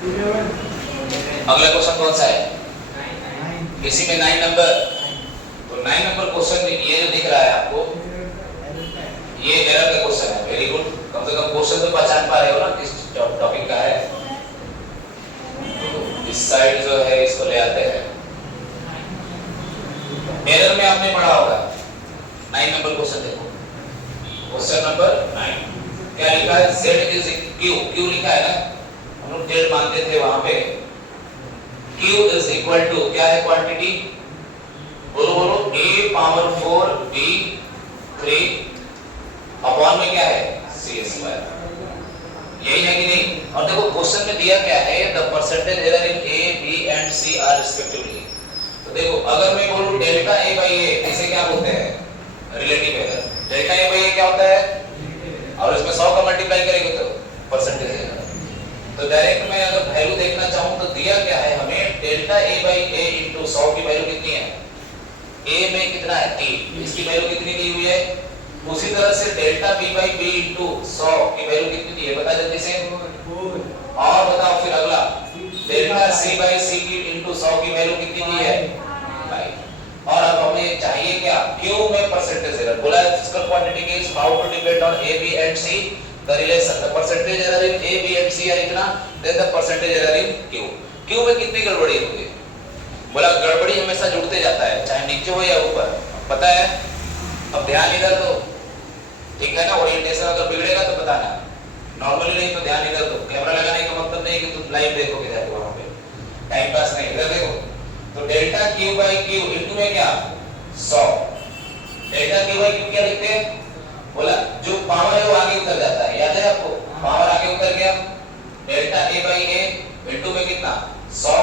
अगला क्वेश्चन कौन सा है? इसी में 9 नंबर। तो 9 नंबर क्वेश्चन में ये जो दिख रहा है आपको, ये एरर का क्वेश्चन है। वेरी गुड, कम से कम क्वेश्चन तो पहचान पा रहे हो ना किस टॉपिक का है। इस साइड जो है इसको ले आते हैं। एरर में आपने पढ़ा होगा 9 नंबर क्वेश्चन देखो, क्वेश्चन नंबर 9 क्या लिखा है? z इज q, q लिखा है ना, हम लोग z मानते थे वहां पे। q इज इक्वल टू क्या है क्वांटिटी? बोलो बोलो, a पावर 4 b 3 अपॉन में क्या है? c square. यही है कि नहीं? और देखो क्वेश्चन में दिया क्या है? The percentage error in a b and c are respectively. तो देखो अगर मैं बोलूं डेल्टा a बाई a, इसे क्या बोलते हैं? Relative error. Delta a by a क्या होता है? और इसमें 100 का मल्टीप्लाई करेंगे तो परसेंटेज एरर। तो डायरेक्ट मैं अगर वैल्यू देखना चाहूं तो दिया क्या है हमें? Delta a by a into 100 की वैल्यू कितनी है? a में कितना है? 3, इसकी वैल्यू कितनी दी हुई है? उसी तरह से delta b by b into 100 की वैल्यू कितनी दी है? बता जल्दी से। और बताओ फिर अगला, डेल्टा c बाई c की इनटू 100 की वैल्यू कितनी दी है? भाई। और अब हमें चाहिए क्या? q में परसेंटेज एरर। बोला फिजिकल क्वांटिटी के is how to depend on a b and c, the relation the percentage error in a b and c are इतना, then the percentage error in q में कितनी गड़बड़ी होगी? बोला गड़बड़ी हमेशा जुड़ते जाता है, चाहे नीचे हो या ऊपर, पता है। अब ध्यान इधर दो, ठीक है ना? ओरिएंटेशन अगर बिगड़ेगा तो बताना, नॉर्मली नहीं तो ध्यान इधर दो। कैमरा लगाने का मतलब नहीं कि तुम लाइव देखोगे जाके वहां पे, टाइम पास नहीं। इधर देखो, तो delta q by q into में क्या? 100। डेल्टा q बाई q क्या लिखते हैं? बोला जो पावर है वो आगे उतर जाता है, याद है आपको? पावर आगे उतर गया। Delta a by a into में कितना? 100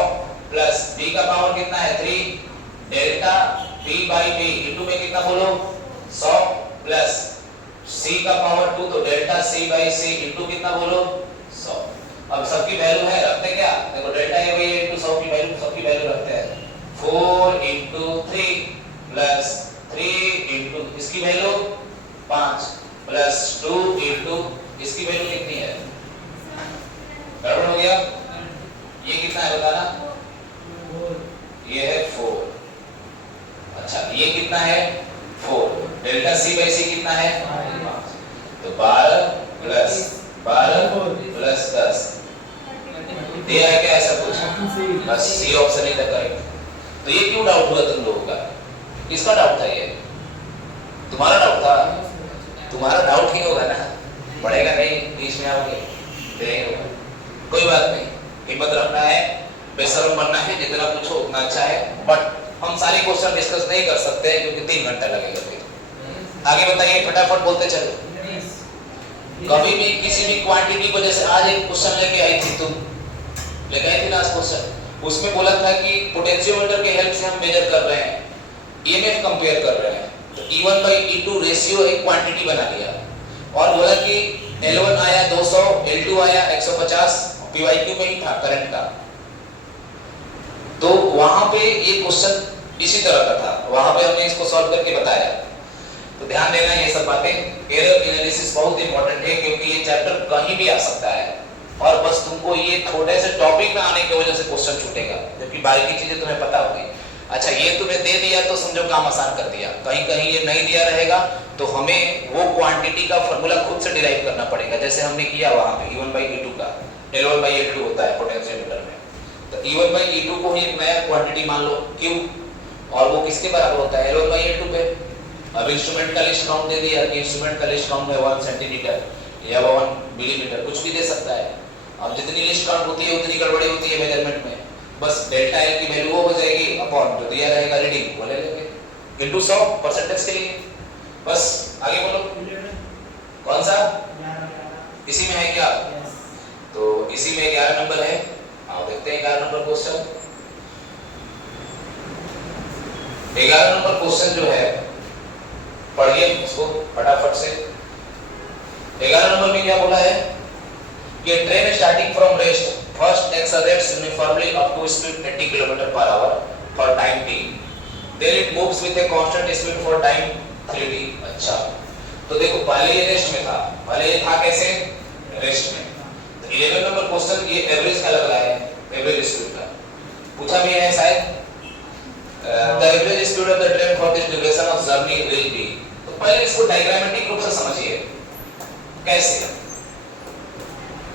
प्लस b का पावर कितना है? 3। Delta b by b into में कितना बोलो? 100 प्लस c का पावर 2, तो delta c by c into कितना बोलो? 100। अब सबकी वैल्यू है, रखते क्या? देखो delta a by a into 100 की वैल्यू, सबकी वैल्यू रखते हैं 4 इनटू 3 प्लस 3 इनटू इसकी वैल्यू 5 प्लस 2 इनटू इसकी वैल्यू कितनी है? गड़बड़ हो गया? ये कितना है बताना? ये है 4। अच्छा ये कितना है? 4। डेल्टा c बाई c कितना है? 5। तो 12 प्लस 10 दिया है क्या ऐसा कुछ? बस सी ऑप्शन ही था करेक्ट। तो ये क्यों डाउट हुआ तुम लोगों का? किसका डाउट था ये? तुम्हारा डाउट था? तुम्हारा डाउट ही होगा ना, पढ़ेगा नहीं, बीच में आओगे देखेगा। कोई बात नहीं, हिम्मत रखना है, बेशरम बनना है, जितना पूछो उतना अच्छा है। बट हम सारे क्वेश्चन डिस्कस नहीं कर सकते हैं क्योंकि 3 घंटा लगेगा। फिर आगे बताइए, फटाफट बोलते चलो। कभी भी किसी भी क्वांटिटी को, जैसे आज एक क्वेश्चन लेके आई थी तुम, लेके आई थी ना क्वेश्चन, उसमें बोला था कि पोटेंशियोमीटर के हेल्प से हम मेजर कर रहे हैं, ईएमएफ कंपेयर कर रहे हैं, तो E1 by E2 रेशियो एक क्वांटिटी बना लिया और बोला कि L1 आया 200, L2 आया 150, PYQ में ही था करंट का। तो वहां पे ये क्वेश्चन इसी तरह का था, वहां पे हमने इसको सॉल्व करके बताया। तो ध्यान देना ये सब बातें, एरर एनालिसिस बहुत इंपॉर्टेंट है क्योंकि ये चैप्टर कहीं भी आ सकता है और बस तुमको ये थोड़े से टॉपिक में आने की वजह से क्वेश्चन छूटेगा, जबकि बाकी चीजें तुम्हें पता होगी। अच्छा ये तुम्हें दे दिया तो समझो काम आसान कर दिया, कहीं कहीं ये नहीं दिया रहेगा तो हमें वो क्वांटिटी का फार्मूला खुद से डिराइव करना पड़ेगा, जैसे हमने किया वहां पे E1 by E2 का, L1 by L2 होता है पोटेंशियोमीटर में। तो E1 by E2 को ही एक नया क्वांटिटी मान लो Q, और वो किसके बराबर होता है? L1 by L2 पे। अब इंस्ट्रूमेंट का लिस्ट काउंट दे दिया कि इंस्ट्रूमेंट का लिस्ट काउंट है 1 सेंटीमीटर या 1 मिलीमीटर, कुछ भी दे सकता है। अब जितनी लिस्ट काउंट होती है उतनी गड़बड़ी होती है मेजरमेंट में, बस डेल्टा L की वैल्यू वो हो जाएगी अपॉन जो दिया रहेगा रीडिंग वो ले लेंगे इनटू 100 परसेंटेज के लिए। बस आगे बोलो, कौन सा? इसी में है क्या? तो इसी में 11 नंबर है। आओ देखते हैं 11 नंबर क्वेश्चन। 11 नंबर क्वेश्चन जो है पढ़िए उसको फटाफट से। 11 नंबर में क्या बोला है कि train starting from rest first accelerates uniformly up to speed 80 km/h for time t, then it moves with a constant speed for time 3t। अच्छा तो देखो पहले ये रेस्ट में था, पहले ये था कैसे? रेस्ट में। तो 11 नंबर क्वेश्चन ये एवरेज का लग रहा है, इनिशियल स्पीड का पूछा भी है शायद। The average speed of the train for this duration of journey will be. तो पहले इसको डायग्रामेटिक रूप से समझिए कैसे।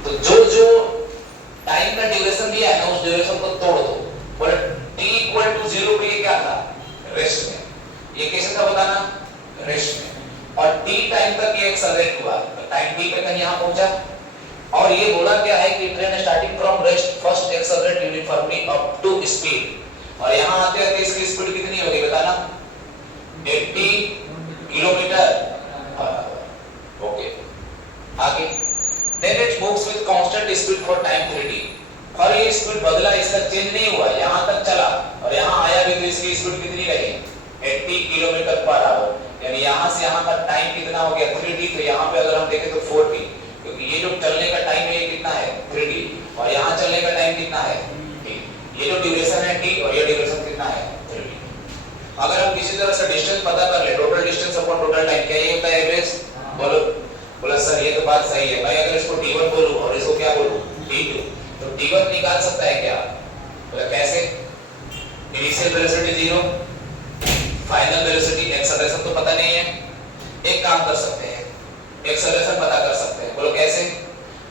तो जो टाइम का ड्यूरेशन दिया है ना उस ड्यूरेशन को तोड़ दो। बोले t इक्वल टू 0 पे क्या था, रेस्ट में। ये कैसे था बताना, रेस्ट में। और t टाइम तक ये एक्सेलरेट हुआ, तो टाइम t पे कहीं यहां पहुंचा। और ये बोला क्या है कि train starting from rest first accelerate uniformly up to speed. और यहां आते आते इसकी स्पीड कितनी होगी बताना, 80 किलोमीटर पर आवर। ओके आगे, then it moves with constant speed for time 3t। और ये स्पीड बदला, इसका चेंज नहीं हुआ, यहां तक चला और यहां आया भी तो इसकी स्पीड कितनी रही, 80 किलोमीटर पर आवर। यानी यहां से यहां तक टाइम कितना हो गया 3t। तो यहां पे अगर हम देखें तो 4t, क्योंकि ये जो चलने का टाइम है ये कितना है 3t, और यहां चलने का टाइम कितना है t। ये जो ड्यूरेशन है t और ये ड्यूरेशन कितना है 3t। अगर हम किसी तरह से डिस्टेंस पता कर ले, total distance upon total time, क्या ये होता है एवरेज? बोलो बोला सर ये तो बात सही है भाई। अगर इसको t1 बोलूं और इसको क्या बोलूं t2, तो t1 निकाल सकता है क्या? बोला कैसे? Initial velocity 0, final velocity, acceleration तो पता नहीं है। एक काम कर सकते हैं, एक्सेलरेशन पता कर सकते हैं। बोलो कैसे?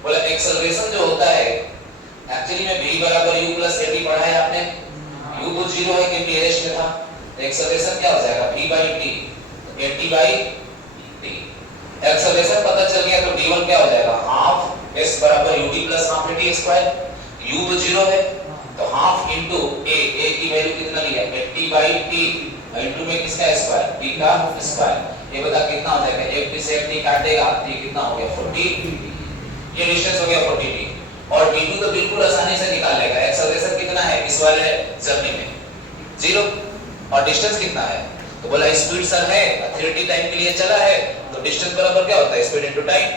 बोला एक्सेलरेशन जो होता है एक्चुअली में v बराबर u प्लस at पढ़ा है आपने। u तो 0 है क्योंकि रेस्ट में था। एक्सेलरेशन क्या हो जाएगा v by t, at by t। Acceleration पता चल गया तो d1 क्या हो जाएगा, हाफ s बराबर ut plus half at square. u तो 0 है तो हाफ इनटू a की वैल्यू कितना लिया, at by t इनटू में किसका स्क्वायर, t का स्क्वायर। ये बता कितना हो जाएगा, f से t काटेगा t कितना हो गया 40। ये डिस्टेंस हो गया 40t। और d2 तो बिल्कुल आसानी से निकाल लेगा। एक्सेलरेशन कितना है इस वाले जर्नी में 0, और डिस्टेंस कितना है, तो बोला स्पीड सर है 3t टाइम के लिए चला है, तो डिस्टेंस बराबर क्या होता है स्पीड इनटू टाइम।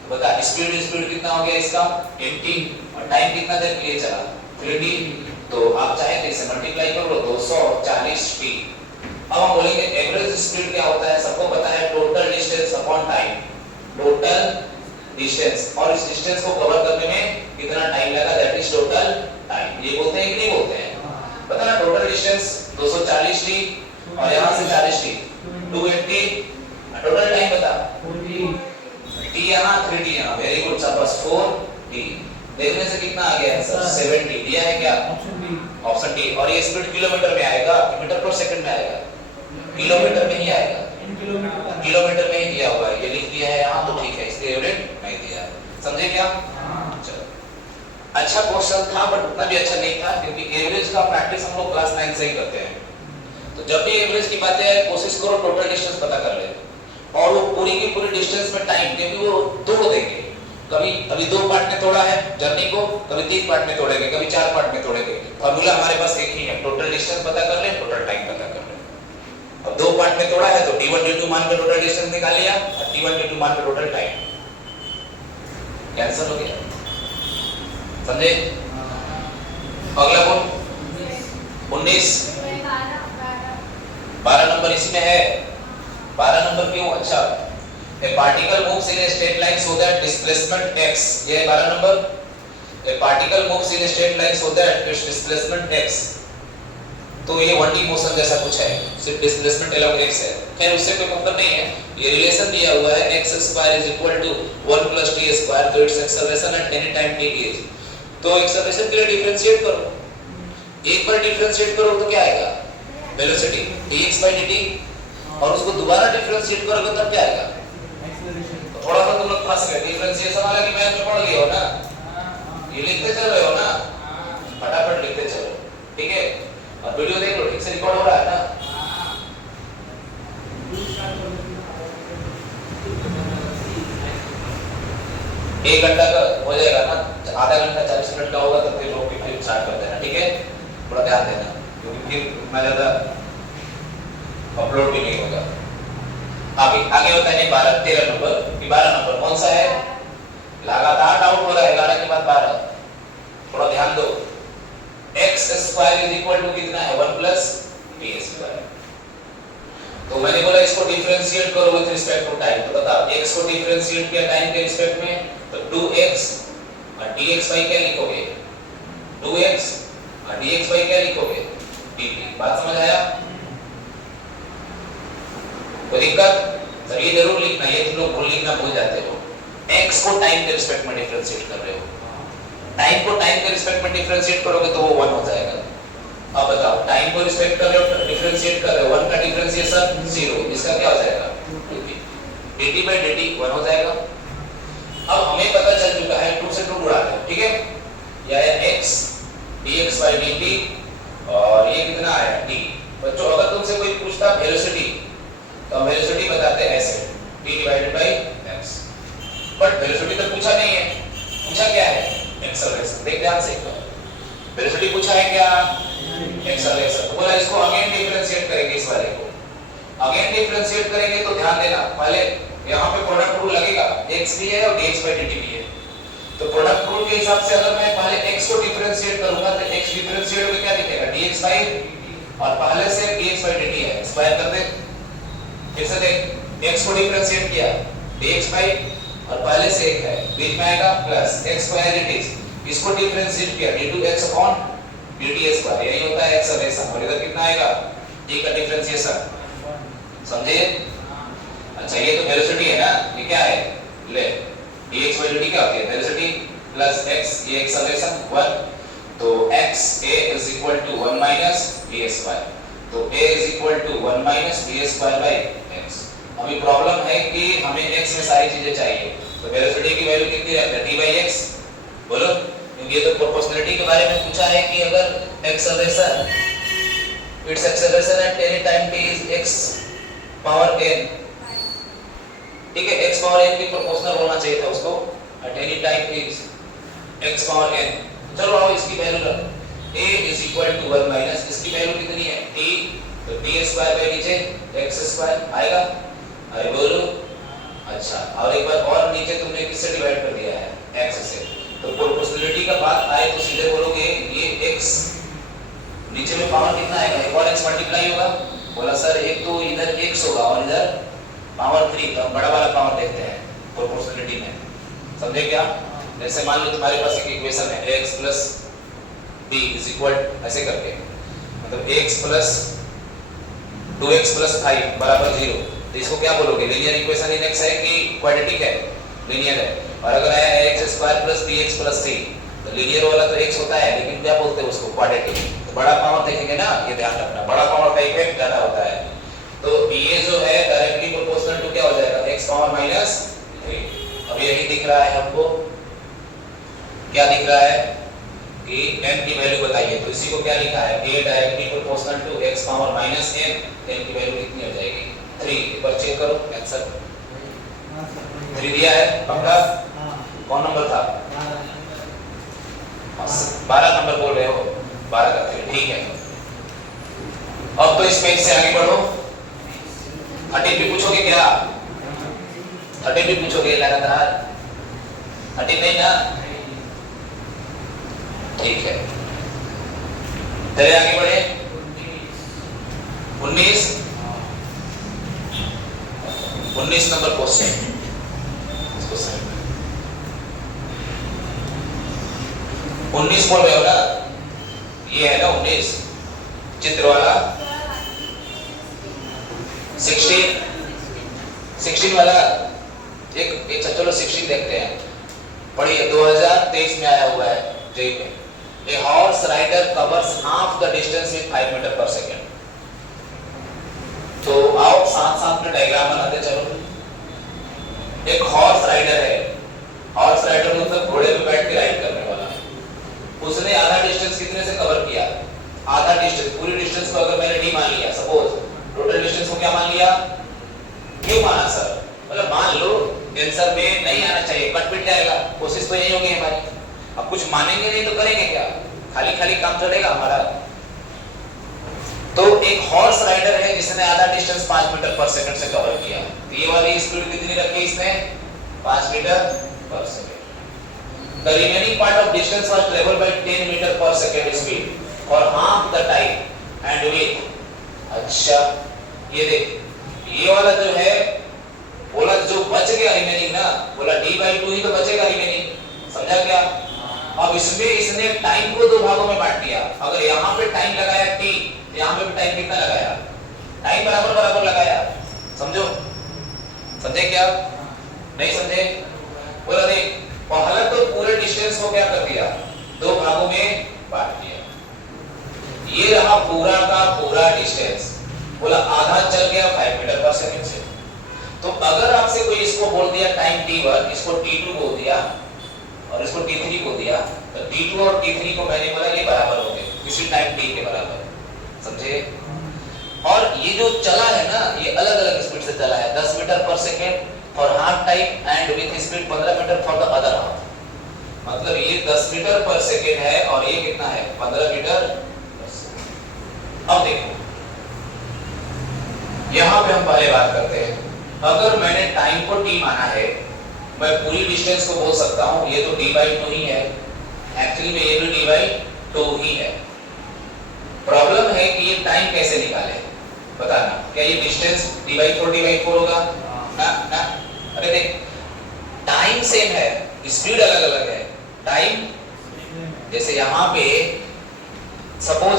तो बता स्पीड कितना हो गया इसका 80, और टाइम कितना देर के लिए चला 3t। तो आप चाहे तो इसे मल्टीप्लाई कर लो 240t। अब हम बोलेंगे एवरेज स्पीड क्या होता है, सबको पता है total distance upon time. Total distance, और इस डिस्टेंस को कवर करने में कितना टाइम लगा, दैट इज टोटल टाइम। ये बोलते हैं कि नहीं बोलते हैं, पता ना टोटल डिस्टेंस 240t और यहां से 40t 280, टोटल टाइम बता t यहां 3t यहां, वेरी गुड शाबाश 4t। देखने से कितना आ गया सर 70 दिया है क्या, ऑप्शन डी। और ये स्पीड किलोमीटर में आएगा, मीटर पर सेकंड में आएगा, किलोमीटर में ही आएगा, किलोमीटर में ही दिया हुआ है। ये लिख दिया है यहां तो ठीक है, इसलिए यूनिट नहीं दिया। समझे क्या? चलो अच्छा क्वेश्चन था बट उतना भी अच्छा नहीं था, क्योंकि एवरेज का प्रैक्टिस हम लोग क्लास 9 से ही करते हैं। तो जब भी एवरेज की बातें आए कोशिश करो टोटल डिस्टेंस पता कर ले, और वो पूरी की पूरी डिस्टेंस में टाइम, क्योंकि वो तोड़ देंगे। कभी अभी 2 पार्ट में तोड़ा है जर्नी को, कभी 3 पार्ट में तोड़ेंगे, कभी 4 पार्ट में तोड़ेंगे। फार्मूला हमारे पास एक ही है, टोटल डिस्टेंस पता कर ले, टोटल टाइम पता कर ले। अब 2 पार्ट में तोड़ा है तो t1 t2 मान के टोटल डिस्टेंस निकाल लिया, और t1 t2 मान के टोटल टाइम कैंसिल हो गया। समझे? अगला कौन 19 12 नंबर इसमें है। 12 नंबर क्यों? अच्छा, a particle moves in a straight line so that displacement x, ये 12 number, a particle moves in a straight line so that its displacement x। तो ये 1D मोशन जैसा कुछ है, सिर्फ डिस्प्लेसमेंट along x है। खैर उससे कोई मतलब नहीं है, ये रिलेशन दिया हुआ है x square is equal to 1 plus t square, तो its acceleration at any time t is। तो एक्सेलरेशन के लिए डिफरेंशिएट करो, एक बार डिफरेंशिएट करो तो क्या आएगा, वेलोसिटी dx by dt, और उसको दोबारा डिफरेंशिएट करोगे तब क्या आएगा, तो थोड़ा सा तुम लोग फंस गए। डिफरेंशिएशन वाला की मैथ में पढ़ लिए हो ना, ये लिखते चल रहे हो ना, फटाफट लिखते चलो, ठीक है। और वीडियो देख लो, ठीक से रिकॉर्ड हो रहा है ना। एक घंटा का हो जाएगा ना, आधा घंटा 40 मिनट का होगा तब फिर लोग फिर स्टार्ट कर देना, ठीक है। थोड़ा ध्यान देना, क्योंकि फिर मैं ज्यादा अपलोड भी नहीं होगा। आगे होता है 13 नंबर, 12 नंबर कौन सा है, लगातार डाउट हो रहा है 11 के बाद 12, थोड़ा ध्यान दो। x square is equal to कितना है 1 प्लस t स्क्वायर। तो मैंने बोला इसको डिफरेंशिएट करो विद रिस्पेक्ट टू टाइम, तो बताओ x को डिफरेंशिएट किया टाइम के रिस्पेक्ट में तो 2x, और dx by क्या लिखोगे 2x dx by क्या लिखोगे dt। बात समझ आया? कोई दिक्कत? सर ये जरूर लिखना, ये तुम लोग भूल जाते हो। x को टाइम के रिस्पेक्ट में डिफरेंशिएट कर रहे हो, टाइम को टाइम के रिस्पेक्ट में डिफरेंशिएट करोगे तो वो 1 हो जाएगा। अब बताओ टाइम को रिस्पेक्ट कर रहे हो, डिफरेंशिएट कर रहे हो, 1 का डिफरेंशिएशन 0, इसका क्या हो जाएगा 2p, dt by dt 1 हो जाएगा। अब हमें पता चल चुका है 2 से 2 गुणा दो, ठीक है, यह है x dx by dt और ये कितना आया t। बच्चों अगर तुमसे कोई पूछता वेलोसिटी तो हम वेलोसिटी बताते हैं ऐसे t divided by x, but velocity तो पूछा नहीं है, पूछा क्या है एक्सेलरेशन। देख ध्यान से, वेलोसिटी पूछा है क्या एक्सेलरेशन, तो बोला इसको अगेन डिफरेंशिएट करेंगे, इस वाले को अगेन डिफरेंशिएट करेंगे तो ध्यान देना पहले यहाँ पे प्रोडक्ट रूल लगेगा, x भी है और dx by dt भी है, तो प्रोडक्ट रूल के हिसाब से अगर मैं पहले x को डिफरेंशिएट करूंगा तो x डिफरेंशिएट होकर क्या दिखेगा dx by, और पहले से dx by dt है, स्क्वायर कर दे, फिर से देख x को डिफरेंशिएट किया dx by और पहले से एक है बीच में आएगा plus x square it is, इसको डिफरेंशिएट किया d2x अपॉन dt स्क्वायर, यही होता है एक्सेलरेशन। और इधर कितना आएगा t का डिफरेंशिएशन, समझे? अच्छा ये तो वेलोसिटी है ना, ये क्या है ले dx by dt क्या होती है वेलोसिटी प्लस x, ये एक्सेलरेशन 1, तो x a is equal to 1 minus v square, तो a is equal to 1 minus v square by x। अभी प्रॉब्लम है कि हमें x में सारी चीजें चाहिए, तो वेलोसिटी की वैल्यू कितनी रहती है t by x, बोलो, क्योंकि ये तो प्रोपोर्शनलिटी के बारे में पूछा है कि अगर acceleration its acceleration at any time t is x power n, ठीक है, x पावर n की प्रोपोर्शनल होना चाहिए था उसको, at any time is x power n। चलो आओ इसकी वैल्यू रख, a इज इक्वल टू 1 माइनस इसकी वैल्यू कितनी है t, तो t स्क्वायर बाय नीचे x स्क्वायर आएगा, अरे बोलो। अच्छा और एक बार और नीचे तुमने किससे डिवाइड कर दिया है x से, तो प्रोपोर्शनलिटी का बात आए तो सीधे बोलोगे ये x नीचे में पावर कितना आएगा, एक और x मल्टीप्लाई होगा, बोला सर एक तो इधर x होगा और इधर पावर 3, तो हम बड़ा वाला पावर देखते हैं प्रोपोर्शनलिटी में, समझे क्या? जैसे मान लो तुम्हारे पास एक इक्वेशन है x plus b is equal ऐसे करके, मतलब x plus 2x plus 5 बराबर 0, तो इसको क्या बोलोगे लीनियर इक्वेशन इन x है कि क्वाड्रेटिक है, लीनियर है। और अगर आया x square plus bx plus 3, तो लीनियर वाला तो x होता है लेकिन क्या बोलते हैं उसको क्वाड्रेटिक, तो बड़ा पावर देखेंगे ना, ये ध्यान रखना बड़ा पावर का इफेक्ट ज्यादा होता है, तो ये जो है डायरेक्टली प्रोपोर्शनल टू क्या हो जाएगा x पावर माइनस 3। अब यही दिख रहा है हमको, क्या दिख रहा है कि n की वैल्यू बताइए, तो इसी को क्या लिखा है a directly proportional to x power minus n, n की वैल्यू कितनी हो जाएगी 3। एक बार चेक करो आंसर 3 दिया है पक्का? कौन नंबर था 12 नंबर बोल रहे हो, 12 का 3 ठीक है। अब तो इस पेज से आगे बढ़ो, 13 भी पूछोगे क्या, 13 भी पूछोगे लगातार, 13 नहीं ना, ठीक है चलिए आगे बढ़े। 19 नंबर क्वेश्चन, इसको सही 19 बोल रहे हो ना, ये है ना 19 चित्र वाला, 16 वाला एक चलो 16 देखते हैं, पढ़िए 2023 में आया हुआ है जेई में। A horse rider covers half the distance with 5 metre पर सेकेंड। तो आओ साथ में डायग्राम बनाते चलो। एक हॉर्स राइडर है, हॉर्स राइडर मतलब घोड़े पे बैठ के राइड करने वाला, उसने आधा डिस्टेंस कितने से कवर किया, आधा डिस्टेंस, पूरी डिस्टेंस को अगर मैंने डी मान लिया, सपोज टोटल डिस्टेंस को क्या मान लिया, क्यों माना सर, मतलब मान लो आंसर में नहीं आना चाहिए, कट पिट जाएगा, कोशिश तो यही होगी हमारी। अब कुछ मानेंगे नहीं तो करेंगे क्या, खाली काम चलेगा हमारा। तो एक हॉर्स राइडर है जिसने आधा डिस्टेंस 5 मीटर पर सेकंड से कवर किया, तो ये वाली स्पीड कितनी रखी इसने 5 मीटर पर second. The remaining part of distance was travelled by 10 metre पर second speed for half the time and with. अच्छा ये देख, ये वाला जो है बोला जो बच गया रिमेनिंग ना, बोला d/2 ही तो बचेगा रिमेनिंग, समझा क्या? अब इसमें इसने टाइम को दो भागों में बांट दिया। अगर यहाँ पे टाइम लगाया t, यहाँ पे भी टाइम कितना लगाया? टाइम बराबर बराबर लगाया। समझो? समझे क्या? नहीं समझे? बोला देख, पहला तो पूरे डिस्टेंस को क्या कर दिया? दो भागों में बांट दिया। ये रहा पूरा का पूरा डिस्टेंस। बोला आधा चल गया 5 मीटर पर सेकंड से। तो अगर आपसे कोई इसको बोल दिया टाइम t1, इसको t2 बोल दिया और इसको t3 बोल दिया, तो t2 और t3 को मैंने बोला ये बराबर हो गए, किसी टाइम t के बराबर। समझे? और ये जो चला है ना, ये अलग अलग स्पीड से चला है। 10 मीटर पर second for half time and with speed 15 meter for the other half. मतलब ये 10 मीटर पर सेकंड है और ये कितना है? 15 मीटर। अब देखो, यहां पे हम पहले बात करते हैं। अगर मैंने टाइम को t माना है, मैं पूरी डिस्टेंस को बोल सकता हूं ये तो d/2 ही है। एक्चुअली में ये भी d/2 ही है। प्रॉब्लम है कि ये टाइम कैसे निकाले, बताना। क्या ये डिस्टेंस d/4 होगा? ना। अरे देख, टाइम सेम है, स्पीड अलग अलग है। टाइम जैसे यहाँ पे सपोज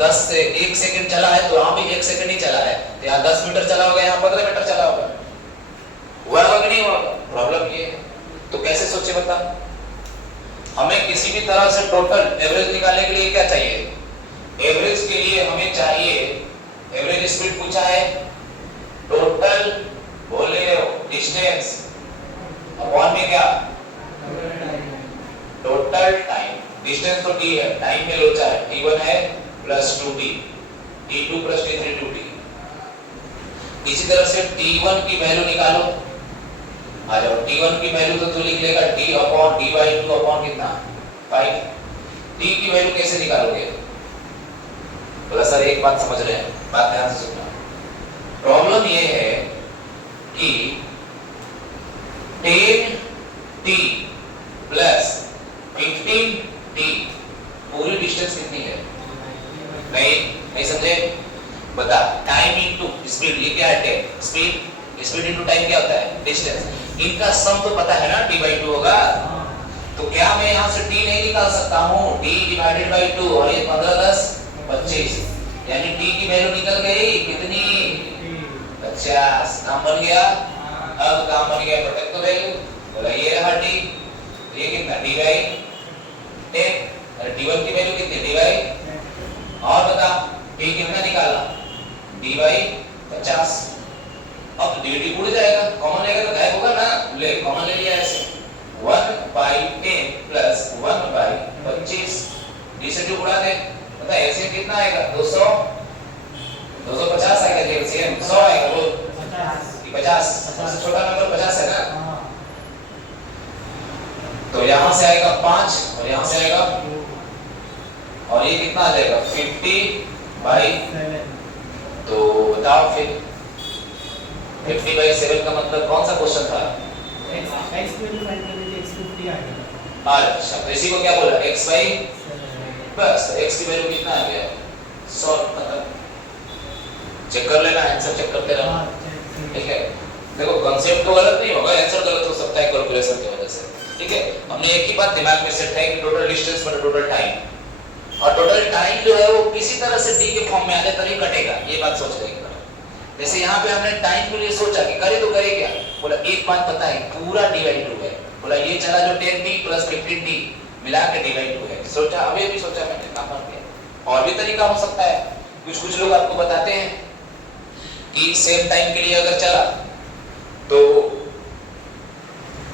10 से 1 सेकंड चला है, तो यहाँ भी 1 सेकंड ही चला है, तो यहाँ 10 मीटर चला होगा, यहाँ 15 मीटर चला होगा। हुआ होगा कि नहीं हुआ? प्रॉब्लम ये है। तो कैसे सोचे बता? हमें किसी भी तरह से टोटल एवरेज निकालने के लिए क्या चाहिए? एवरेज के लिए हमें चाहिए, एवरेज स्पीड पूछा है, टोटल बोले डिस्टेंस अपॉन में क्या? Total time. डिस्टेंस तो t है, टाइम में लोचा है, t1 है plus 2t, t2 plus t3 2t। इसी तरह से t1 की वैल्यू निकालो। आ जाओ, t1 की वैल्यू तो तू लिख लेगा t अपॉन d/2 अपॉन कितना? 5। t की वैल्यू कैसे निकालोगे? बोला सर एक बात समझ रहे हैं, बात ध्यान से सुनना। प्रॉब्लम ये है कि 10t प्लस 15t पूरी डिस्टेंस कितनी है? नहीं समझे? बता। टाइम इनटू स्पीड, ये क्या है? स्पीड इनटू टाइम क्या होता है? डिस्टेंस। इनका सम तो पता है ना, d/2 होगा। तो क्या मैं यहाँ से t नहीं निकाल सकता हूँ? d/2 और ये 15 10 25, यानी t की वैल्यू निकल गई कितनी? 50। काम बन गया। अब काम बन गया प्रोटेक्ट तो वैल्यू। बोला ये रहा t, ये कितना? d/10। अरे t1 की वैल्यू कितनी? d/, और बता t कितना निकाला? d/50। अब dt उड़ जाएगा, कॉमन लेगा तो गायब होगा ना। ले कॉमन ले लिया ऐसे, 1/10 प्लस 1/25, d से 2 उड़ा दे। पता है ऐसे कितना आएगा? 200 250 आएगा। ये सेम 100 आएगा। वो 50 सबसे छोटा नंबर 50 है ना। तो यहाँ से आएगा 5 और यहाँ से आएगा, और ये कितना आ जाएगा? 50/7। तो बताओ फिर 50/7 का मतलब कौन सा क्वेश्चन था? x की वैल्यू फाइंड करनी थी, x 50 आएगा। अच्छा, तो इसी को क्या बोला? x/, बस x की वैल्यू कितना आ गया? 100। मतलब चेक कर लेना, आंसर चेक करते रहना, ठीक है? देखो कांसेप्ट तो गलत नहीं होगा, आंसर गलत हो सकता है कैलकुलेशन की वजह से, ठीक है? हमने एक ही बात दिमाग में सेट है कि टोटल डिस्टेंस पर टोटल टाइम, और टोटल टाइम जो है वो किसी तरह से d के फॉर्म में आने तभी कटेगा। ये बात सोच लेंगे। जैसे यहाँ पे हमने टाइम के लिए सोचा कि करे तो करे क्या? बोला एक बात पता है, पूरा d/2 है। बोला ये चला जो 10t प्लस 15t मिला के d/2 है। सोचा, अभी भी सोचा मैंने, काम कर दिया। और भी तरीका हो सकता है। कुछ लोग आपको बताते हैं कि सेम टाइम के लिए अगर चला तो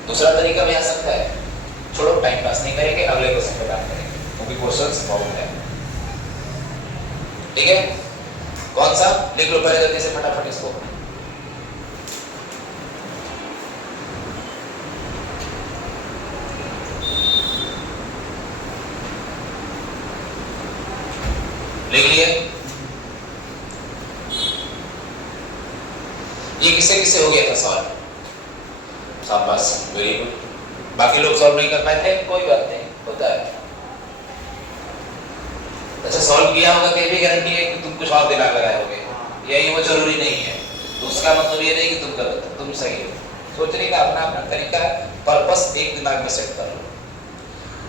दूसरा तरीका भी आ सकता है। छोड़ो, टाइम पास नहीं करेंगे, अगले क्वेश्चन पे बात करेंगे, क्योंकि क्वेश्चंस बहुत है, ठीक है? कौन सा? लिख लो पहले जल्दी से फटाफट इसको। लिख लिए? ये किससे किससे हो गया था सॉल्व? शाबाश, वेरी गुड। बाकी लोग सॉल्व नहीं कर पाए थे, कोई बात नहीं, होता है। अच्छा, सॉल्व किया होगा तो ये भी गारंटी है कि तुम कुछ और दिमाग लगाए होगे, यही वो जरूरी नहीं है। तो उसका मतलब ये नहीं कि तुम गलत हो, तुम सही हो। सोचने का अपना अपना तरीका है, पर्पस एक दिमाग में सेट कर लो।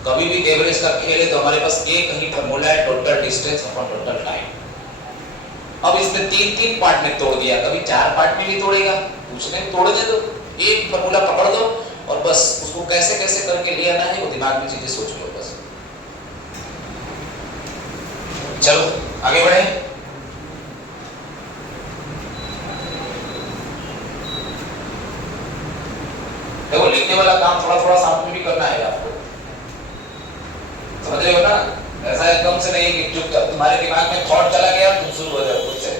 कभी भी एवरेज का खेल है तो हमारे पास एक ही फॉर्मूला है, total distance upon total time. अब इसने तीन तीन पार्ट में तोड़ दिया, कभी चार पार्ट में भी तोड़ेगा, पूछने तोड़ने दो, एक फॉर्मूला पकड़ दो और बस उसको कैसे कैसे करके ले आना है वो दिमाग में चीजें सोच लो बस। चलो आगे बढ़े। देखो लिखने वाला काम थोड़ा थोड़ा साथ में भी करना है आपको, समझ रहे हो ना? ऐसा एकदम से नहीं कि चुपचाप तुम्हारे दिमाग में थॉट चला गया तुम शुरू हो जाओ खुद से।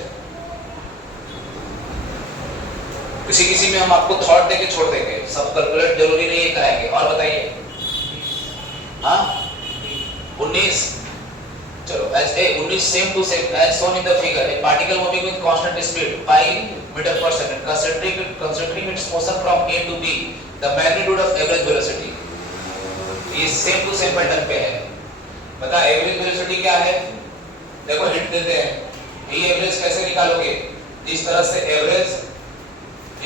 किसी किसी में हम आपको थॉट देके छोड़ देंगे, सब कैलकुलेट जरूरी नहीं है कराएंगे। और बताइए। हाँ 19, चलो as a 19 same to same as shown in the figure, a particle moving with constant speed 5 metre पर second considering its motion from A to B, the magnitude of average velocity. ये सेम टू सेम पैटर्न पे है। बता average velocity क्या है? देखो hint देते हैं। ये एवरेज कैसे निकालोगे? जिस तरह से एवरेज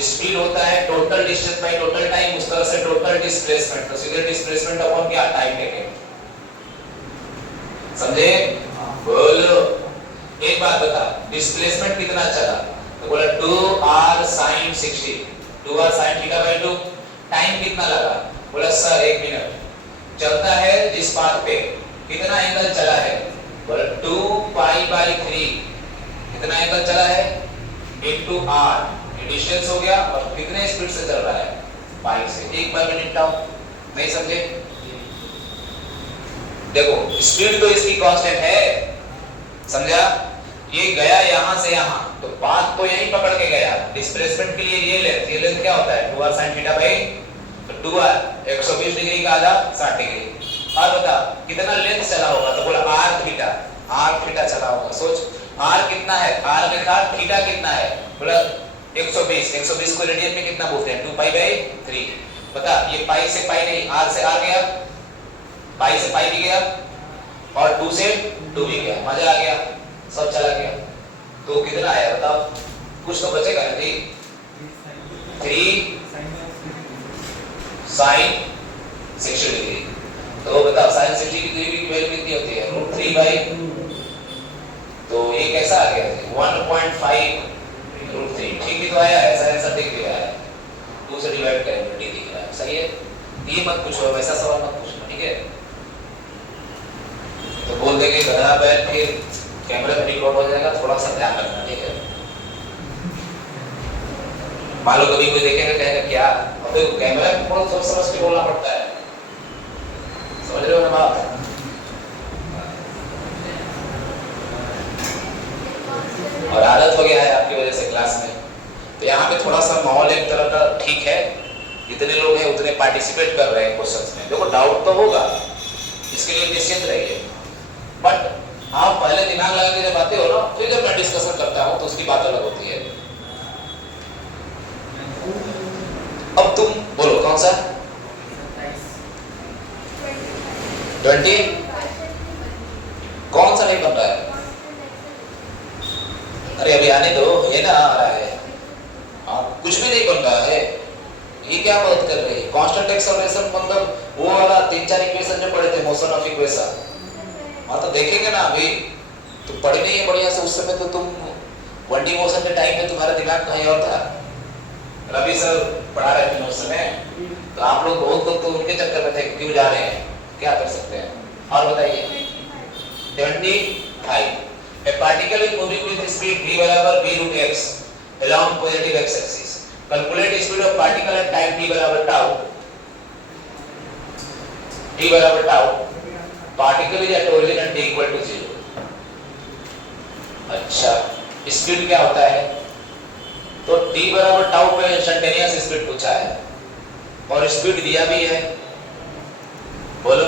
स्पीड होता है total distance by total time, उस तरह से टोटल डिस्प्लेसमेंट, तो सीधे डिस्प्लेसमेंट अपॉन क्या टाइम लेंगे। समझे? बोलो। एक बात बता, डिस्प्लेसमेंट कितना चला? तो बोला 2r sin 60, 2r sin theta by 2। Time कितना लगा? बोला सर 1 मिनट। चलता है जिस पाथ पे कितना एंगल चला है? बोला 2 पाई बाय 3। कितना एंगल चला है? इनटू r, डिस्टेंस हो गया और कितने स्पीड से चल रहा है? 5 से। एक बार में निपटाओ, नहीं समझे? देखो स्पीड तो इसकी कांस्टेंट है, समझा? ये गया यहां से यहां तो पाथ तो यहीं पकड़ के गया। डिस्प्लेसमेंट के लिए ये लेंथ क्या होता है? 2r sin theta by 2r, 120 degree का आधा 60 डिग्री। और बता कितना लेंथ चला होगा? तो बोला r थीटा चला होगा। सोच r कितना है? r के साथ थीटा कितना है? बोला 120 को रेडियन में कितना बोलते हैं? 2 पाई बाय 3। बता ये पाई से पाई नहीं, r से r गया, पाई से पाई भी गया और 2 से 2 भी गया। मजा आ गया, सब चला गया। तो कितना आया बताओ? कुछ तो बचेगा ना जी। 3 sin 60 डिग्री। तो बताओ sin 60 डिग्री की वैल्यू कितनी होती है? √3 बाई, तो ये कैसा आ गया? 1.5 √3। ठीक भी तो आया है, ऐसा आंसर ठीक भी आया है। 2 से डिवाइड करें डी दिख रहा है, सही है। ये मत पूछो, वैसा सवाल मत पूछना, ठीक है? तो बोल देंगे गधा बैठ के कैमरा में रिकॉर्ड हो जाएगा, थोड़ा सा ध्यान रखना, ठीक है? मान लो कभी कोई देखेगा कहेगा क्या, अब देखो कैमरा में बहुत सोच समझ के बोलना पड़ता है, समझ रहे हो ना बात? और आदत हो गया है आपकी वजह से क्लास में, तो यहाँ पे थोड़ा सा माहौल एक तरह का ठीक है। जितने लोग हैं उतने पार्टिसिपेट कर रहे हैं क्वेश्चंस में। देखो डाउट तो होगा, इसके लिए निश्चिंत रहिए, बट आप पहले दिमाग लगा के जब आते हो ना, फिर जब मैं डिस्कशन करता हूँ तो उसकी बात अलग होती है। अब तुम बोलो कौन सा? 20? कौन सा नहीं बन रहा है? अरे अभी आने दो, ये ना आ रहा है। कुछ भी नहीं बन रहा है, ये क्या बात कर रहे हैं? कांस्टेंट एक्सेलरेशन मतलब वो वाला 3-4 इक्वेशन जो पढ़े थे, मोशन ऑफ इक्वेशन। हाँ तो देखेंगे ना, अभी तो पढ़े नहीं है बढ़िया से। उस समय तो तुम 1D मोशन के टाइम में तुम्हारा दिमाग कहीं और था। रवि सर पढ़ा रहे थे उस समय, तो आप लोग बहुत तो उनके चक्कर में थे, क्यों जा रहे हैं, क्या कर सकते हैं? और बताइए। 25 A particle is moving with speed v बराबर v root x along positive x axis. Calculate speed of particle at time t बराबर tau. t बराबर tau. Particle is at origin and t equal to 0. अच्छा, speed क्या होता है? तो t बराबर tau पे इंस्टेंटेनियस स्पीड पूछा है और स्पीड दिया भी है। बोलो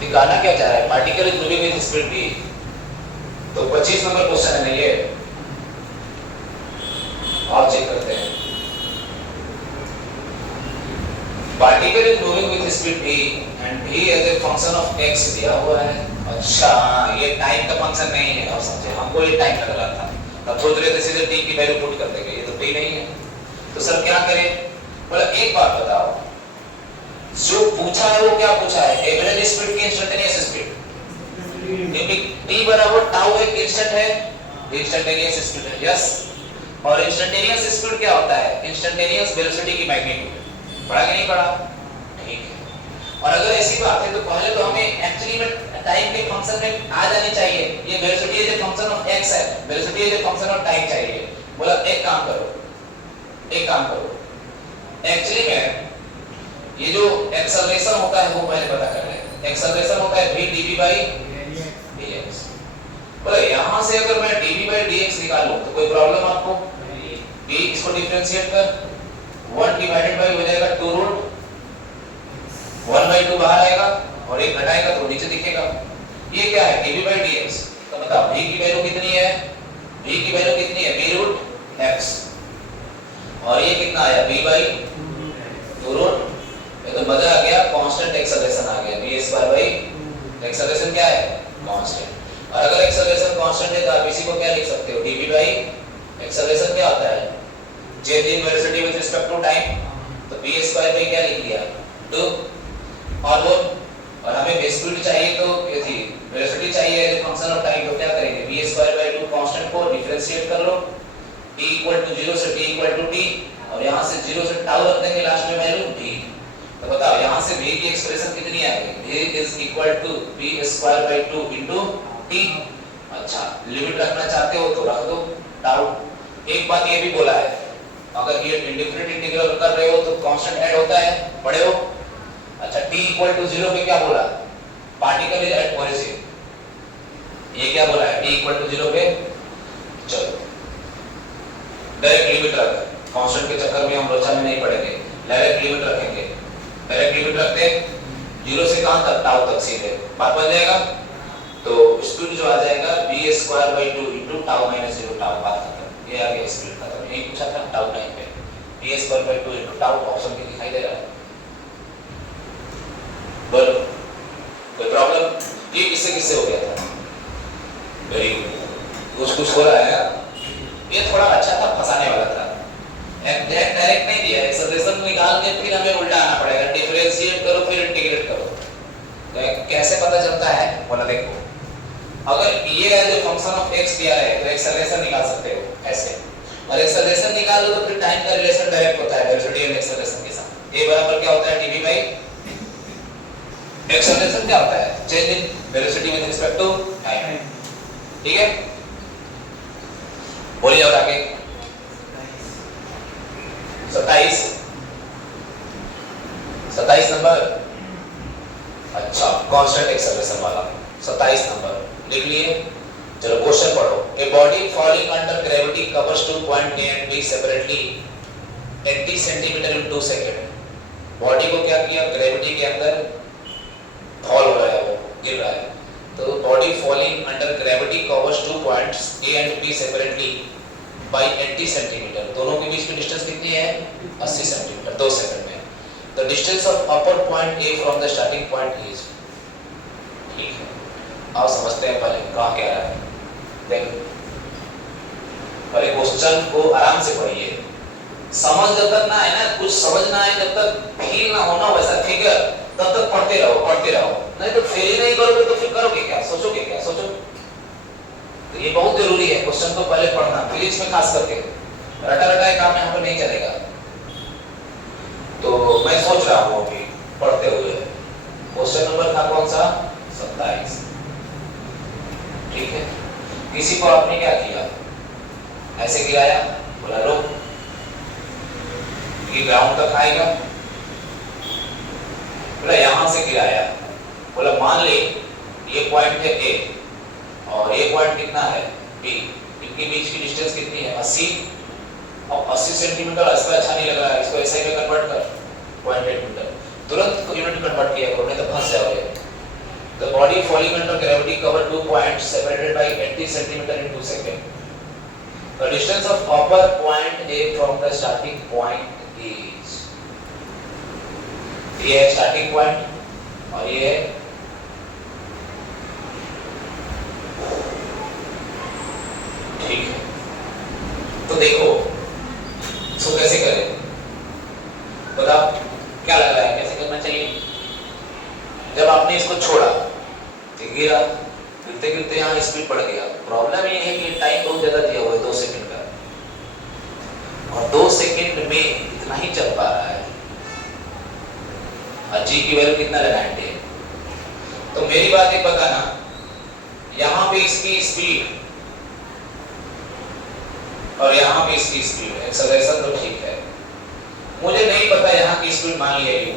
दिखाना क्या चाह रहा है? Particle is moving with speed v। तो 25 नंबर क्वेश्चन है ना ये, और चेक करते हैं। Particle is moving with speed v and v as a function of x दिया हुआ है। अच्छा, ये टाइम का फंक्शन नहीं है, और समझे? हमको ये टाइम लग रहा था, तब सोच रहे थे सीधे t की वैल्यू पुट कर देंगे, ये तो t नहीं है। तो सर क्या करें? बोला एक बात बताओ, जो पूछा है वो क्या पूछा है, एवरेज स्पीड की इंस्टेंटेनियस स्पीड, क्योंकि t बराबर टाउ है, इंस्टेंट है, इंस्टेंटेनियस स्पीड है, यस। और इंस्टेंटेनियस स्पीड क्या होता है, इंस्टेंटेनियस वेलोसिटी की मैग्नीट्यूड, पढ़ा कि नहीं पढ़ा, ठीक है। और अगर ऐसी बात है तो पहले तो हमें एक्चुअली में टाइम के फंक्शन में आ जानी चाहिए, ये velocity is a function of x है, velocity is a function of time चाहिए। बोला एक काम करो, एक्चुअली में ये जो एक्सेलरेशन होता है वो पहले पता कर ले। एक्सेलरेशन होता है v dv by dx। बोला यहां से अगर मैं dv by dx निकालूं तो कोई प्रॉब्लम आपको, v इसको डिफरेंशिएट कर, 1 डिवाइडेड बाय हो जाएगा 2 रूट 1/2 बाहर आएगा और एक घटाएगा तो नीचे दिखेगा। ये क्या है, dv by dx। तो बताओ v की वैल्यू कितनी है, v की वैल्यू कितनी है, v रूट x, और ये कितना आया, v by 2 रूट, ये तो मजा आ गया, कांस्टेंट एक्सेलरेशन आ गया, v स्क्वायर बाई एक्सेलरेशन क्या है, कांस्टेंट। और अगर एक्सेलरेशन कांस्टेंट है तो आप इसी को क्या लिख सकते हो, dv बाई एक्सेलरेशन क्या होता है, change in velocity with respect to time, तो v स्क्वायर बाई क्या लिख लिया 2, और हमें स्पीड चाहिए तो ये थी वेलोसिटी चाहिए एज फंक्शन ऑफ टाइम, तो क्या करेंगे, v स्क्वायर बाई 2 कांस्टेंट को डिफरेंशिएट कर लो, t इक्वल टू 0 से t इक्वल टू t, और यहां से 0 से टाउ रख देंगे लास्ट में वैल्यू v। तो बताओ यहां से v की एक्सप्रेशन कितनी आएगी, v is equal to v square by 2 into t। अच्छा लिमिट रखना चाहते हो तो रख दो टाउ। एक बात ये भी बोला है, अगर ये इंडिफरेंट इंटीग्रल कर रहे हो तो कांस्टेंट ऐड होता है, पढ़े हो। अच्छा t इक्वल टू 0 पे क्या बोला, पार्टिकल इज एट ओरिजिन, ये क्या बोला है, t इक्वल टू 0 पे। चलो डायरेक्ट लिमिट रख, कांस्टेंट के चक्कर में हम लोचा में नहीं पड़ेंगे, डायरेक्ट लिमिट रखेंगे। डायरेक्ट लिमिट रखते 0 से कहां तक, टाउ तक, सीधे बात बन जाएगा। तो स्पीड जो आ जाएगा v square by 2 into tau minus 0 tau, बात खत्म, ये आ गया स्पीड खत्म। यही पूछा था टाउ टाइम पे, v square by 2 into tau, option में दिखाई दे रहा है, बोलो कोई प्रॉब्लम। ये किससे किससे हो गया था, वेरी गुड, कुछ हो रहा है, ये थोड़ा अच्छा था, फंसाने वाला था, डायरेक्ट नहीं दिया, एक्सेलरेशन निकाल के फिर हमें उल्टा आना पड़ेगा, डिफरेंशिएट करो फिर इंटीग्रेट करो। तो कैसे पता चलता है, बोला देखो अगर ये है जो फंक्शन ऑफ x दिया है तो एक्सेलरेशन निकाल सकते हो ऐसे, और एक्सेलरेशन निकालो तो फिर टाइम का रिलेशन डायरेक्ट होता है वेलोसिटी एंड एक्सेलरेशन के साथ। a बराबर क्या होता है, dv बाई एक्सेलरेशन क्या होता है, change in velocity with respect to time, ठीक है। बोलिए और आगे 27 नंबर, अच्छा कांस्टेंट एक्सेलरेशन वाला 27 नंबर लिख लिए। चलो क्वेश्चन पढ़ो, a body falling under gravity covers 2 point A and B separately 80 centimetre in 2 second. Body को क्या किया, ग्रेविटी के अंदर फॉल हो रहा है, वो गिर रहा है, तो body falling under gravity covers 2 points A and B separately by 80 centimeter, दोनों के बीच की डिस्टेंस कितनी है, 80 सेंटीमीटर 2 सेकंड में। The distance of upper point A from the starting point is, ठीक है, आओ समझते हैं पहले कहां क्या रहा है। देखो पहले क्वेश्चन को आराम से पढ़िए, समझ जब तक ना है ना, कुछ समझना है जब तक फील ना होना वैसा फिगर, तब तक पढ़ते रहो, नहीं तो फील ही नहीं करोगे तो फिर करोगे क्या, सोचोगे क्या, सोचो। तो ये बहुत जरूरी है, क्वेश्चन को पहले पढ़ना, फिजिक्स में खास करके रटा रटा काम यहाँ पर नहीं चलेगा। तो मैं सोच रहा हूँ अभी पढ़ते हुए, क्वेश्चन नंबर था कौन सा, 27, ठीक है। किसी को आपने क्या किया, ऐसे गिराया, बोला लो ये ग्राउंड तक आएगा, बोला यहां से गिराया, बोला मान ले ये पॉइंट है A और ये पॉइंट कितना है B, इनके बीच की डिस्टेंस कितनी है 80, और 80 सेंटीमीटर इसका अच्छा नहीं लग रहा है, इसको ऐसे में कन्वर्ट कर 0.8 मीटर, तुरंत यूनिट कन्वर्ट किया करो नहीं तो फंस जाओगे। The body falling under gravity covered 2 points separated by 80 centimeter in 2 seconds. The distance of upper point A from the starting point is, ये है starting point और ये है, ठीक है। तो देखो इसको कैसे करें, बताओ क्या लग रहा है, कैसे करना चाहिए, गिरा, गिरते गिरते यहाँ स्पीड बढ़ गया। प्रॉब्लम ये है कि टाइम बहुत ज्यादा दिया हुआ है 2 सेकंड का, और 2 सेकंड में इतना ही चल पा रहा है, और जी की वैल्यू कितना लगाएंगे। तो मेरी बात एक बताना, यहाँ पे इसकी स्पीड और यहाँ पे इसकी स्पीड, एक्सेलरेशन तो ठीक है, मुझे नहीं पता यहाँ की स्पीड मान लिया u,